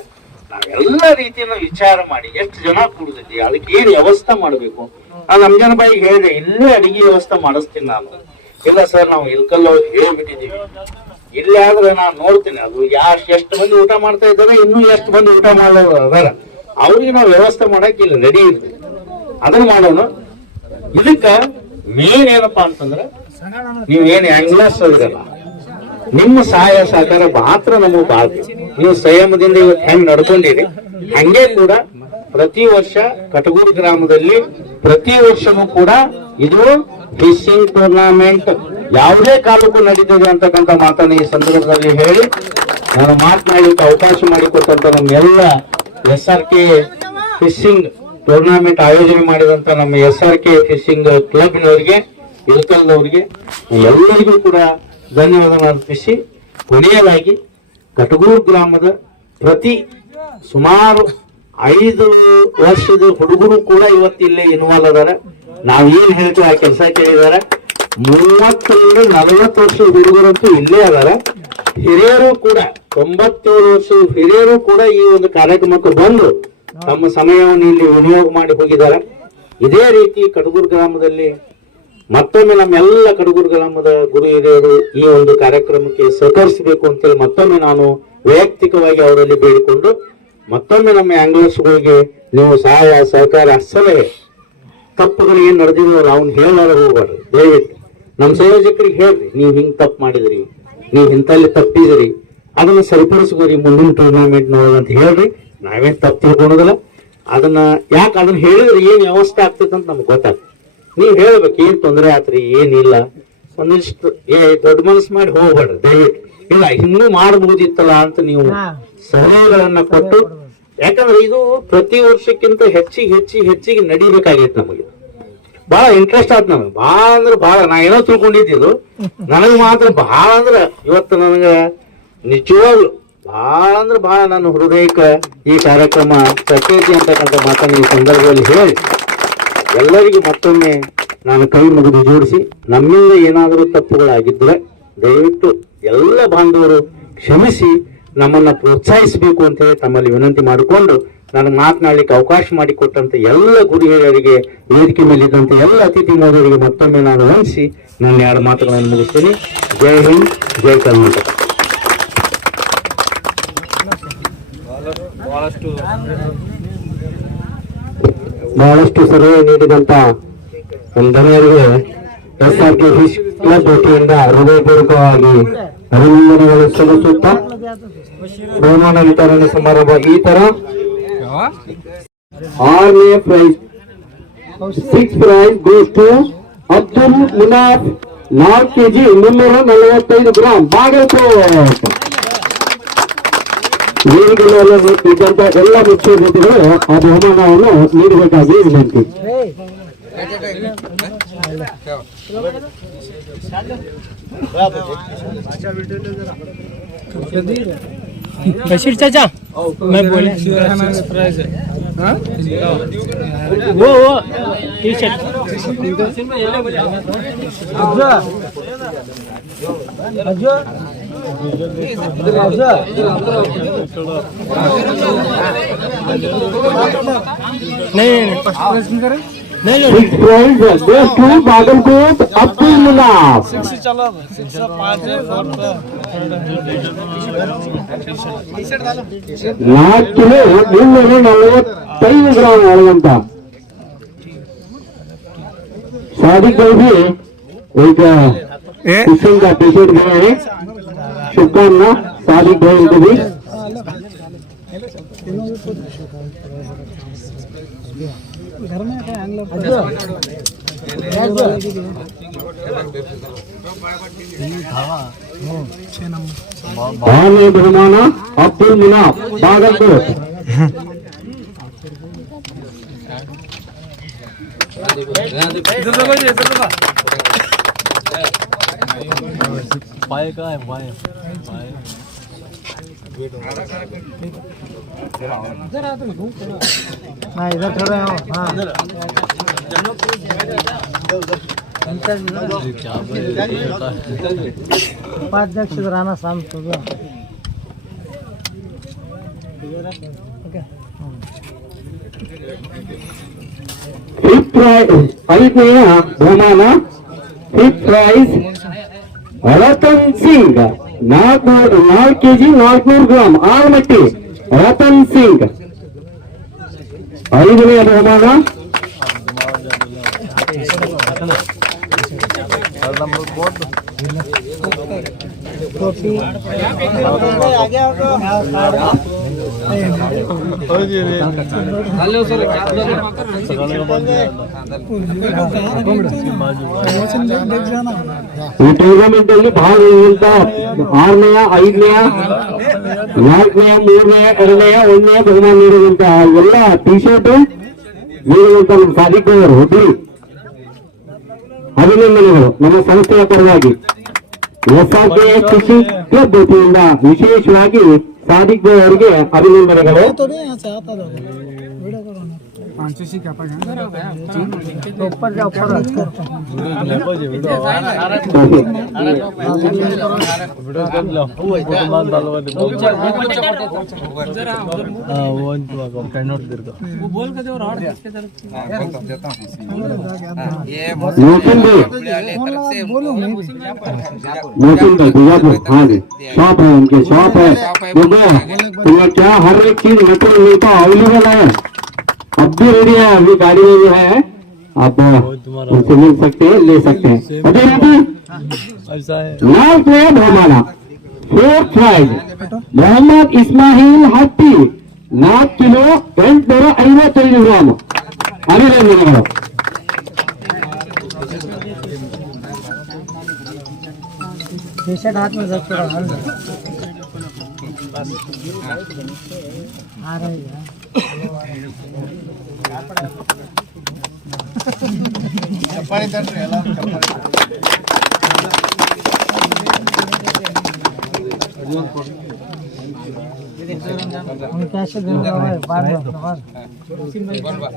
ನಾವೆಲ್ಲ ರೀತಿಯನ್ನ ವಿಚಾರ ಮಾಡಿ ಎಷ್ಟು ಜನ ಕೂಡುದಿದ್ವಿ, ಅದಕ್ಕೆ ಏನ್ ವ್ಯವಸ್ಥೆ ಮಾಡ್ಬೇಕು. ನಾನು ರಂಜಾನ್ ಬಾಯಿಗೆ ಹೇಳಿದೆ ಇಲ್ಲೇ ಅಡಿಗೆ ವ್ಯವಸ್ಥೆ ಮಾಡಿಸ್ತೀನಿ ನಾನು. ಇಲ್ಲ ಸರ್ ನಾವು ಇಲ್ಕಲ್ಲ ಹೇಳ್ಬಿಟ್ಟಿದೀವಿ, ಇಲ್ಲೇ ಆದ್ರೆ ನಾನು ನೋಡ್ತೀನಿ ಅದು ಎಷ್ಟು ಮಂದಿ ಊಟ ಮಾಡ್ತಾ ಇದ್ದಾರೆ, ಇನ್ನೂ ಎಷ್ಟು ಮಂದಿ ಊಟ ಮಾಡೋರು ಅದಾರ, ಅವ್ರಿಗೆ ನಾವು ವ್ಯವಸ್ಥೆ ಮಾಡಕ್ ಇಲ್ಲಿ ರೆಡಿ ಇರ್ತೀವಿ, ಅದನ್ನ ಮಾಡೋಣ. ಇದಕ್ಕ ಮೇನ್ ಏನಪ್ಪಾ ಅಂತಂದ್ರೆ ನೀವೇನ್ ಆಂಗ್ಲರ್ಸ್ ಇರಲ್ಲ, ನಿಮ್ಮ ಸಹಾಯ ಸಹಕಾರ ಮಾತ್ರ ನಮಗೆ ಬಾಳ್ತೀವಿ. ನೀವು ಸಂಯಮದಿಂದ ಇವತ್ತು ಹೆಂಗ್ ನಡ್ಕೊಂಡಿರಿ ಹಂಗೆ ಕೂಡ ಪ್ರತಿ ವರ್ಷ ಕಟಗೂರು ಗ್ರಾಮದಲ್ಲಿ ಪ್ರತಿ ವರ್ಷನೂ ಕೂಡ ಇದು ಫಿಶಿಂಗ್ ಟೂರ್ನಾಮೆಂಟ್ ಯಾವುದೇ ಕಾಲಕ್ಕೂ ನಡೀತದೆ ಅಂತಕ್ಕಂಥ ಮಾತನ್ನ ಈ ಸಂದರ್ಭದಲ್ಲಿ ಹೇಳಿ ನಾನು ಮಾತನಾಡಲಿಕ್ಕೆ ಅವಕಾಶ ಮಾಡಿಕೊಟ್ಟಂತ ನಮ್ಮೆಲ್ಲ SRK ಫಿಶಿಂಗ್ ಟೂರ್ನಾಮೆಂಟ್ ಆಯೋಜನೆ ಮಾಡಿದಂತ ನಮ್ಮ SRK ಫಿಶಿಂಗ್ ಕ್ಲಬ್ನವರಿಗೆ, ಇಳಕಲ್ನವರಿಗೆ ಎಲ್ಲರಿಗೂ ಕೂಡ ಧನ್ಯವಾದ ಅರ್ಪಿಸಿ, ಕೊನೆಯದಾಗಿ ಕಟಗೂರು ಗ್ರಾಮದ ಪ್ರತಿ ಸುಮಾರು 5 ವರ್ಷದ ಹುಡುಗರು ಕೂಡ ಇವತ್ತಿಲ್ಲೇ ಇನ್ವಾಲ್ವ್ ಅದಾರ. ನಾವೇನ್ ಹೇಳ್ತೀವಿ ಆ ಕೆಲಸ ಕೇಳಿದಾರೆ. 30-40 ವರ್ಷದ ಹುಡುಗರಂತೂ ಇಲ್ಲೇ ಅದಾರ. ಹಿರಿಯರು ಕೂಡ 97 ವರ್ಷದ ಹಿರಿಯರು ಕೂಡ ಈ ಒಂದು ಕಾರ್ಯಕ್ರಮಕ್ಕೆ ಬಂದು ತಮ್ಮ ಸಮಯವನ್ನು ಇಲ್ಲಿ ವಿನಿಯೋಗ ಮಾಡಿ ಹೋಗಿದ್ದಾರೆ. ಇದೇ ರೀತಿ ಕಡಗೂರು ಗ್ರಾಮದಲ್ಲಿ ಮತ್ತೊಮ್ಮೆ ನಮ್ಮೆಲ್ಲ ಕಡಗೂರು ಗ್ರಾಮದ ಗುರು ಹಿರಿಯರು ಈ ಒಂದು ಕಾರ್ಯಕ್ರಮಕ್ಕೆ ಸಹಕರಿಸಬೇಕು ಅಂತೇಳಿ ಮತ್ತೊಮ್ಮೆ ನಾನು ವೈಯಕ್ತಿಕವಾಗಿ ಅವರಲ್ಲಿ ಬೇಡಿಕೊಂಡು ಮತ್ತೊಮ್ಮೆ ನಮ್ಮ ಆಂಗ್ಲರ್ಸ್ಗಳಿಗೆ ನೀವು ಸಹಾಯ ಸಹಕಾರ ಸಲಹೆ ತಪ್ಪುಗಳು ಏನ್ ನಡೆದಿದ್ವಲ್ಲ ಅವ್ನು ಹೇಳಾರ ಹೋಗ್ಬಾರ್ದು. ದಯವಿಟ್ಟು ನಮ್ಮ ಸಂಯೋಜಕರಿಗೆ ಹೇಳ್ರಿ, ನೀವು ಹಿಂಗ್ ತಪ್ಪು ಮಾಡಿದ್ರಿ, ನೀವು ಇಂಥಲ್ಲಿ ತಪ್ಪಿದ್ರಿ, ಅದನ್ನ ಸರಿಪಡಿಸ್ಕೋರಿ ಮುಂದಿನ ಟೂರ್ನಾಮೆಂಟ್ ಅಂತ ಹೇಳ್ರಿ. ನಾವೇನ್ ತಪ್ಪು ತಿಳ್ಕೊಳೋದಿಲ್ಲ. ಅದನ್ನ ಯಾಕೆ ಅದನ್ನ ಹೇಳಿದ್ರೆ ಏನ್ ವ್ಯವಸ್ಥೆ ಆಗ್ತೈತೆ ಅಂತ ನಮ್ಗೆ ಗೊತ್ತಾಗ್ತದೆ. ನೀವ್ ಹೇಳ್ಬೇಕು ಏನ್ ತೊಂದರೆ ಆತ್ರಿ, ಏನಿಲ್ಲ, ಒಂದಿಷ್ಟು ದೊಡ್ಡ ಮನಸ್ಸು ಮಾಡಿ ಹೋಗ್ಬೇಡ್ರಿ ದಯವಿಟ್ಟು. ಇಲ್ಲ ಇನ್ನೂ ಮಾಡಬಹುದಿತ್ತಲ್ಲ ಅಂತ ನೀವು ಸಲಹೆಗಳನ್ನ ಕೊಟ್ಟು, ಯಾಕಂದ್ರೆ ಇದು ಪ್ರತಿ ವರ್ಷಕ್ಕಿಂತ ಹೆಚ್ಚಿಗೆ ನಡಿಬೇಕಾಗೈತೆ. ನಮಗೆ ಬಹಳ ಇಂಟ್ರೆಸ್ಟ್ ಆಯ್ತು. ನಮಗೆ ಬಹಳ ಅಂದ್ರೆ ಬಹಳ ನಾ ಏನೋ ತಿಳ್ಕೊಂಡಿದ್ದು, ನನಗೆ ಮಾತ್ರ ಬಹಳ ಅಂದ್ರೆ ಇವತ್ತು ನನಗೆ ನಿಜವಾಗ್ಲು ಬಹಳ ಅಂದ್ರೆ ಬಹಳ ನನ್ನ ಹೃದಯಕ್ಕೆ ಈ ಕಾರ್ಯಕ್ರಮ ತಟ್ಟೈತಿ ಅಂತಕ್ಕಂಥ ಮಾತನ್ನು ಈ ಸಂದರ್ಭದಲ್ಲಿ ಹೇಳಿ ಎಲ್ಲರಿಗೂ ಮತ್ತೊಮ್ಮೆ ನಾನು ಕೈ ಮುಗಿದು ಜೋಡಿಸಿ, ನಮ್ಮಿಂದ ಏನಾದರೂ ತಪ್ಪುಗಳಾಗಿದ್ರೆ ದಯವಿಟ್ಟು ಎಲ್ಲ ಬಾಂಧವರು ಕ್ಷಮಿಸಿ ನಮ್ಮನ್ನ ಪ್ರೋತ್ಸಾಹಿಸಬೇಕು ಅಂತ ಹೇಳಿ ತಮ್ಮಲ್ಲಿ ವಿನಂತಿ ಮಾಡಿಕೊಂಡು ನನಗೆ ಮಾತನಾಡಲಿಕ್ಕೆ ಅವಕಾಶ ಮಾಡಿಕೊಟ್ಟಂತ ಎಲ್ಲ ಗುರು ಹಿರಿಯರಿಗೆ, ವೇದಿಕೆ ಮೇಲಿದ್ದಂತ ಎಲ್ಲ ಅತಿಥಿ ಮೋದರಿಗೆ ಮತ್ತೊಮ್ಮೆ ನಾನು ವಂದಿಸಿ ನಾನು 2 ಮಾತುಗಳನ್ನು ಮುಗಿಸ್ತೀನಿ. ಜೈ ಹಿಂದ್, ಜೈ ಕರ್ನಾಟಕ. ಬಹಳಷ್ಟು ಸಲಹೆ ನೀಡಿದಂತ ಧನ್ಯರಿಗೆ SRK ಫಿಶ್ ಕ್ಲಬ್ ವತಿಯಿಂದ ಹೃದಯಪೂರ್ವಕವಾಗಿ ಅಭಿನಂದನೆಗಳು ಸಲ್ಲಿಸುತ್ತಾ ಬಹುಮಾನ ವಿತರಣೆ ಸಮಾರಂಭ ಈ ತರ 6ನೇ prize 6th prize goes to Abdul Munaf 4 kg 345 gram Bagalkot. ವೇದಿಕೆಯಲ್ಲಿ ಇದ್ದಂತ ಎಲ್ಲ ಮುಖ್ಯ ಅತಿಥಿಗಳು ಆ ಬಹುಮಾನವನ್ನು ನೀಡಬೇಕಾಗಿ ವಿನಂತಿ. बशीर चाचा मैं बोले वो टी शर्ट नहीं बागलकोट अब्दुल मुनाफ 4 ಕಿಲೋ 345 ಗ್ರಾಂ ಆಗುವಂತ सादिक भाई भी एक किस्म का टी शर्ट दिया है. शुभकामना सादिक भाई को भी. घर में ಬಹುಮಾನ ಅಬ್ದುಲ್ ಮುನಾಫ್ ಬಾಗಲಕೋಟ್. पाए का है पाए हाँ इधर खड़े हो. हाँ उपाध्यक्ष राणा शाम सुबह. ಐದನೆಯ ಬಹುಮಾನ 5th prize Ratan Singh 4 kg 400 gram Almatti Ratan Singh. 5ನೇ ಬಹುಮಾನ ಈ ಟೂರ್ನಮೆಂಟ್ ಅಲ್ಲಿ ಭಾಗವಹಿಸಿದ 6ನೇ 5ನೇ 4ನೇ 3ನೇ 2ನೇ 1ನೇ ಬಹುಮಾನ ನೀಡುವಂತ ಎಲ್ಲ ಟಿ ಶರ್ಟ್ ನೀಡುವಂತ ನಮ್ಮ ಸಾದಿಕ್ ಅವರು ಹುಬ್ಬಳ್ಳಿ ಅಭಿನಂದನೆಗಳು. ನಮ್ಮ ಸಂಸ್ಥೆಯ ಪರವಾಗಿ SRK ಫಿಶಿಂಗ್ ಕ್ಲಬ್ ವತಿಯಿಂದ ವಿಶೇಷವಾಗಿ ಸಾದಿಕ್ ಅವರಿಗೆ ಅಭಿನಂದನೆಗಳು. ये मोहसिन भाई, तरफ से मोहसिन भाई बीजापुर, हाँ जी, शॉप है उनके, शॉप है। देखो तुम्हें क्या हर एक चीज मटेरियल मिलता अवेलेबल है, अब भी रेडी है, अभी गाड़ी में जो है आप उनसे मिल सकते हैं, ले सकते हैं। अभी लाल प्लेयर हमारा 4th प्राइज मोहम्मद इस्माइल हट्टी 4 ಕಿಲೋ 855 ಗ್ರಾಮ್ ಅಭಿನಂದನೆಗಳು. हाथ में रख आ रही है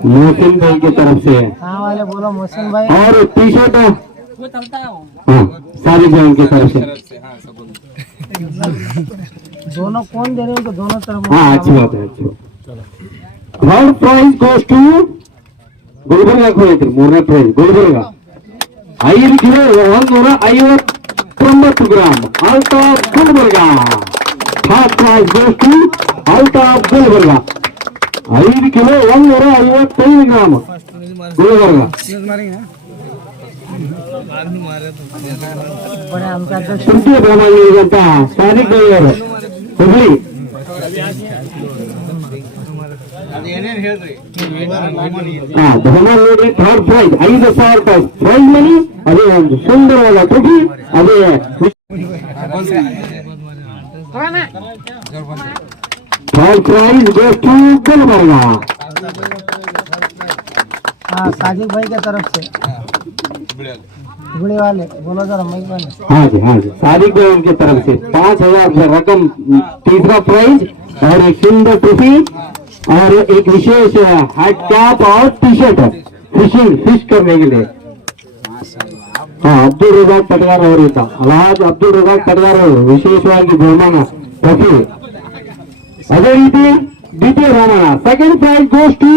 मोहसिन भाई की तरफ से हाँ वाले बोलो मोहसिन भाई और टी शर्ट हाँ सारी जगह की तरफ से। दोनों कौन दे रहे हो तो दोनों तरफ हाँ अच्छी बात है, अच्छी बात। Third prize goes to Gulbarga ಹೋಯ್ತು, ಮೂರನೇ prize Gulbarga 5 kilo 159 gram Altaf Gulbarga. Third prize goes to Altaf Gulbarga 5 kilo 155 gram Gulbarga. ತೃತೀಯ ಬಹುಮಾನಿಯಾದಂತ ಸ್ವಾನಿಕ್ ಅವರು ಹುಬ್ಳಿ ಬಹುಮಾನ ನೋಡಿ ಥರ್ಡ್ ಪ್ರೈಸ್ 5,000 ರೂಪಾಯಿ ಪ್ರೈಸ್ ಮನಿ, ಅದೇ ಒಂದು ಸುಂದರವಾದ ಟ್ರೋಫಿ, ಅದೇ third prize goes to Gulbarga. हाँ साजिद भाई की तरफ से गुड़े वाले बोलो जरा माइक वाले। हाँ जी, हाँ जी, सादिक भाई उनकी तरफ से 5,000 रकम तीसरा प्राइज और एक सुंदर ट्रॉफी और एक विशेष हैट कैप और टी शर्ट फिश करने के लिए. हाँ ಅಬ್ದುಲ್ ರಜಾಕ್ ಪಟಗಾರ್ ಅವರಿಂದ ಅಲ್ಹಾಜ್ ಅಬ್ದುಲ್ ರಜಾಕ್ ಪಟಗಾರ್ ಅವರು ವಿಶೇಷವಾಗಿ ಬಹುಮಾನ ಟ್ರಫಿ. ಅದೇ ರೀತಿ ದ್ವಿತೀಯ ಬಹುಮಾನ second prize goes to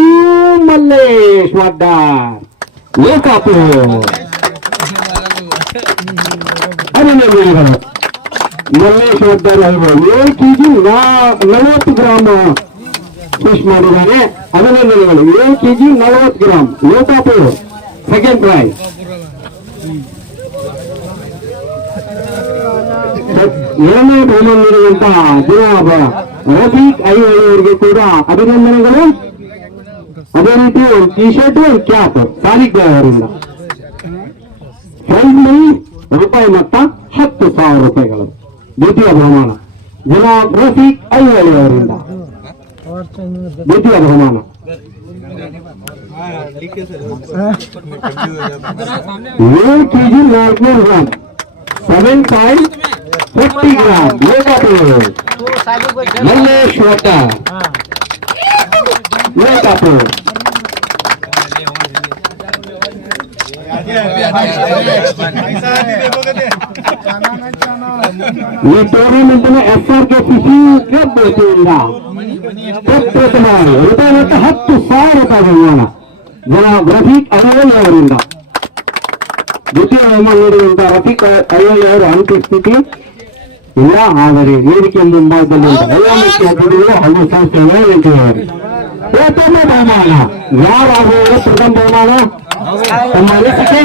Mallesh Waddar Lokapur. ಅಭಿನಂದನೆಗಳು ಮಲ್ಲೇಶ್ ವಾಡ್ಡಾರ್ ಅವರು 7 ಕೆಜಿ 40 ಗ್ರಾಮ್ ಫಿಶ್ ಮಾಡಿದ್ದಾರೆ. ಅಭಿನಂದನೆಗಳು 7 KG 40 gram Lokapura second prize. ಎರಡನೇ ಬಹುಮಾನ ನೀಡುವಂತಹ ಜನಾಬ್ ರಫೀಕ್ ಐವಳಿ ಅವರಿಗೆ ಕೂಡ ಅಭಿನಂದನೆಗಳು. ಅದೇ ರೀತಿ ಒಂದು ಟಿ ಶರ್ಟ್ ಒಂದು ಕ್ಯಾಪ್ ಸಾಲಿಕ್ ಅವರಿಂದ ಪ್ರೈಸ್ ಮನಿ ರೂಪಾಯಿ ಮೊತ್ತ 10,000 ರೂಪಾಯಿಗಳು. ದ್ವಿತೀಯ ಬಹುಮಾನ ಜನಾಬ್ ರಫೀಕ್ ಐವಳಿ ಅವರಿಂದ ದ್ವಿತೀಯ ಬಹುಮಾನ. 7 KG 400 gram 7.40 gram Lokapur Mallesh Waddar Lokapur. ಈ ಟೂರ್ನಮೆಂಟ್ನ SRKCC ಕ್ಲಬ್ ವತಿಯಿಂದ ಪ್ರಪ್ರಥಮ ರೂಪಾಯಿ ಮೊತ್ತ 10,000 ರೂಪಾಯಿ ಬಹುಮಾನ ಜನಾಬ್ ರಫೀಕ್ ಐವಳಿ ಅವರಿಂದ. ದ್ವಿತೀಯ ಬಹುಮಾನ ನೀಡುವಂತಹ ರಫೀಕ್ ಐವಳಿ ಅವರು ಅನುಪಸ್ಥಿತಿ ಇಲ್ಲ, ಆದರೆ ವೇದಿಕೆ ಮುಂಭಾಗದಲ್ಲಿ ದಯಾಮೂರ್ತಿ ಅತಿಥಿಗಳು ಹಾಗೂ ಸಂಸ್ಥೆಗಳು ನಿಂತಿದ್ದಾರೆ. ಪ್ರಥಮ ಬಹುಮಾನ ಯಾರಾಗುವುದು? ಪ್ರಥಮ ಬಹುಮಾನ ತಮ್ಮ ಅನಿಸಿಕೆ?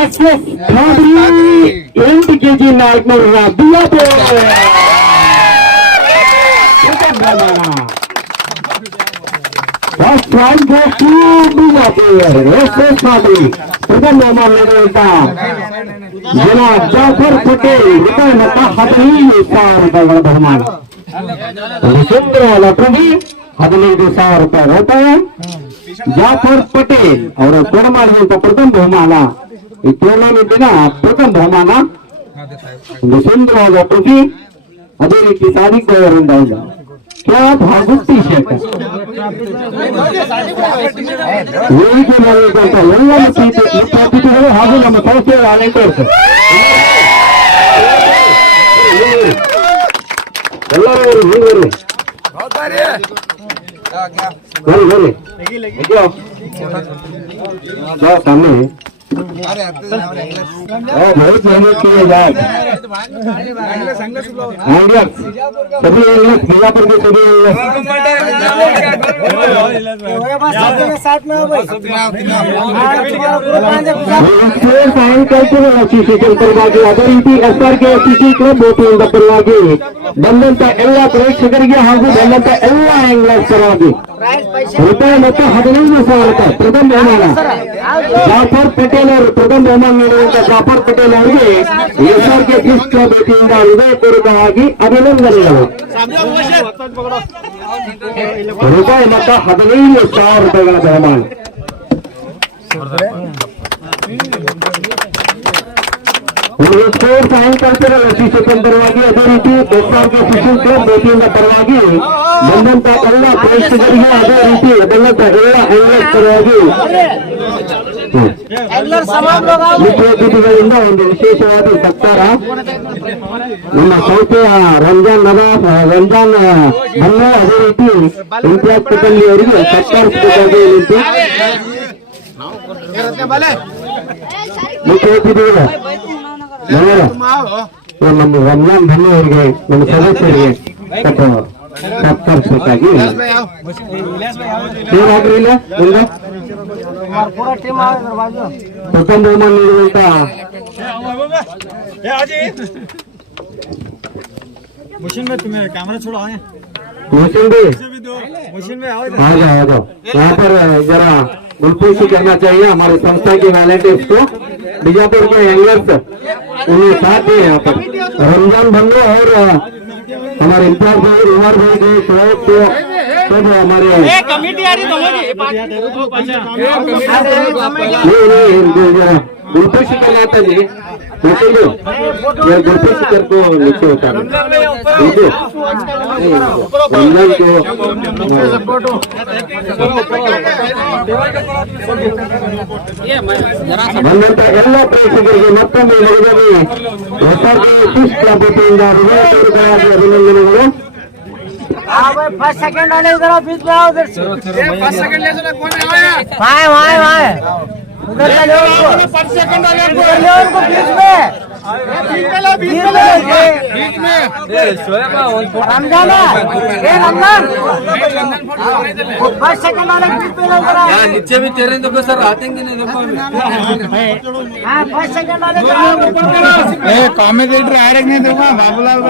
ಎಸ್ 8 ಕೆಜಿ 400 ಗ್ರಾಮ್ ಬಿಜಾಪುರ ಪ್ರಥಮ ಬಹುಮಾನ. First prize goes to Bijapur ಎಸ್ ಪ್ರಥಮ ಬಹುಮಾನ ನೀಡುವಂತ ಜನಾಬ್ ಜಾಫರ್ ಪಟೇಲ್ ರೂಪಾಯಿ ಮೊತ್ತ 15,000 ರೂಪಾಯಿಗಳ ಬಹುಮಾನ. ಒಂದು ಸುಂದರವಾದ ಟ್ರೋಫಿ 15,000 ರೂಪಾಯಿ ರೂಪಾಯಿ ಜಾಫರ್ ಪಟೇಲ್ ಅವರು ಕೊಡಮಾಡುವಂತ ಪ್ರಥಮ ಬಹುಮಾನ, ಈ ಟೂರ್ನಮೆಂಟಿನ ಪ್ರಥಮ ಬಹುಮಾನ ಒಂದು ಸುಂದರವಾದ ಟ್ರೋಫಿ. ಅದೇ ರೀತಿ ಸಾದಿಕ್ ಅವರಿಂದ ಕ್ಯಾಪ್ ಹಾಗೂ ಟಿ ಶರ್ಟ್ ವೇದಿಕೆ ಮಾಡಿದಂತ ಎಲ್ಲ ಅತಿಥಿಗಳು ಹಾಗೂ ನಮ್ಮ ಸಂಸ್ಥೆಯ ವಾಲಂಟಿಯರ್ಸ್ ಎಲ್ಲರೂ ಬರ್ರಿ सामने बहुत मेहनत की है यार सभी मिलापुर के सभी ಸಾಯಂಕಾಲ ಅಸೋಸಿಯೇಷನ್ ಪರವಾಗಿ ಅದೇ ರೀತಿ SRK FCC ಕ್ಲಬ್ ವತಿಯಿಂದ ಪರವಾಗಿ ಬಂದಂತ ಎಲ್ಲ ಪ್ರೇಕ್ಷಕರಿಗೆ ಹಾಗೂ ಬಂದಂತ ಎಲ್ಲ ಆಂಗ್ಲರ್ಸ್ ಪರವಾಗಿ ರೂಪಾಯಿ ಮತ್ತು 15,000 ರೂಪಾಯಿ ಪ್ರಥಮ ಬಹುಮಾನ ಜಾಫರ್ ಪಟೇಲ್ ಅವರು ಪ್ರಥಮ ಬಹುಮಾನ ನೀಡುವಂತ ಜಾಫರ್ ಪಟೇಲ್ ಅವರಿಗೆ SRK FCC ಕ್ಲಬ್ ವತಿಯಿಂದ ಹೃದಯಪೂರ್ವಕವಾಗಿ ಅಭಿನಂದನೆಗಳು. ರೂಪಾಯಿ ಮತ್ತು 15,000 ರೂಪಾಯಿಗಳ ಬಹುಮಾನ. ಸ್ಪೋರ್ಟ್ಸ್ ಆ್ಯಂಡ್ ಕಲ್ಚರಲ್ ಅಸೋಸಿಯೇಷನ್ ಪರವಾಗಿ ಅದೇ ರೀತಿ SRK FCC ಕ್ಲಬ್ ವತಿಯಿಂದ ಪರವಾಗಿ ಬಂದಂತ ಎಲ್ಲ ಪ್ರೇಕ್ಷಕರಿಗೆ ಅದೇ ರೀತಿ ಬಂದಂತ ಎಲ್ಲ ಆಂಗ್ಲರ್ಸ್ ಪರವಾಗಿ ಮುಖ್ಯ ಅತಿಥಿಗಳಿಂದ ಒಂದು ವಿಶೇಷವಾದ ಸತ್ಕಾರ. ನಮ್ಮ ಸಂಸ್ಥೆಯ ರಂಜಾನ್ ಭನ್ನು ಅದೇ ರೀತಿ ಇಂತಿಯಾಜ್ ಪಟೇಲ್ ಅವರಿಗೆ ಸತ್ಕರಿಸಬೇಕಾಗಿ ವಿನಂತಿ. ಮುಖ್ಯ ಅತಿಥಿಗಳು ನಮ್ಮ ರಂಜಾನ್ ಭನ್ನು ಅವರಿಗೆ ನಮ್ಮ ಸದಸ್ಯರಿಗೆ ಸತ್ಕರಿಸಬೇಕಾಗಿ ಏನಾಗ್ರಿಲ್ಲ ಇಲ್ಲ ಪ್ರಥಮ ಬಹುಮಾನ ನೀಡುವಂತ आ जाओ यहाँ पर जरा गुलपोशी करना चाहिए हमारे संस्था के वॉलंटियर्स को. बीजापुर के एंगलर्स उन्हें साथ दिए यहाँ पर रमजान भंगो और हमारे इम्तियाज भाई उमर भाई के शोएब को सब हमारे गुलपोशी करना जी गुलपोशी कर को नीचे होता है रमजान को ಬಂದಂತ ಎಲ್ಲ ಪ್ರೇಕ್ಷಕರಿಗೆ ಮತ್ತೊಮ್ಮೆ ಮುಗಿದಲ್ಲಿ SRK FCC ಕ್ಲಬ್ ವತಿಯಿಂದ ಹೃದಯಪೂರ್ವಕವಾಗಿ ಅಭಿನಂದನೆಗಳು. नीचे भी तेरे देखो सर आते नहीं देखो कॉमेडी आ रहे हैं देखो बाबूलाल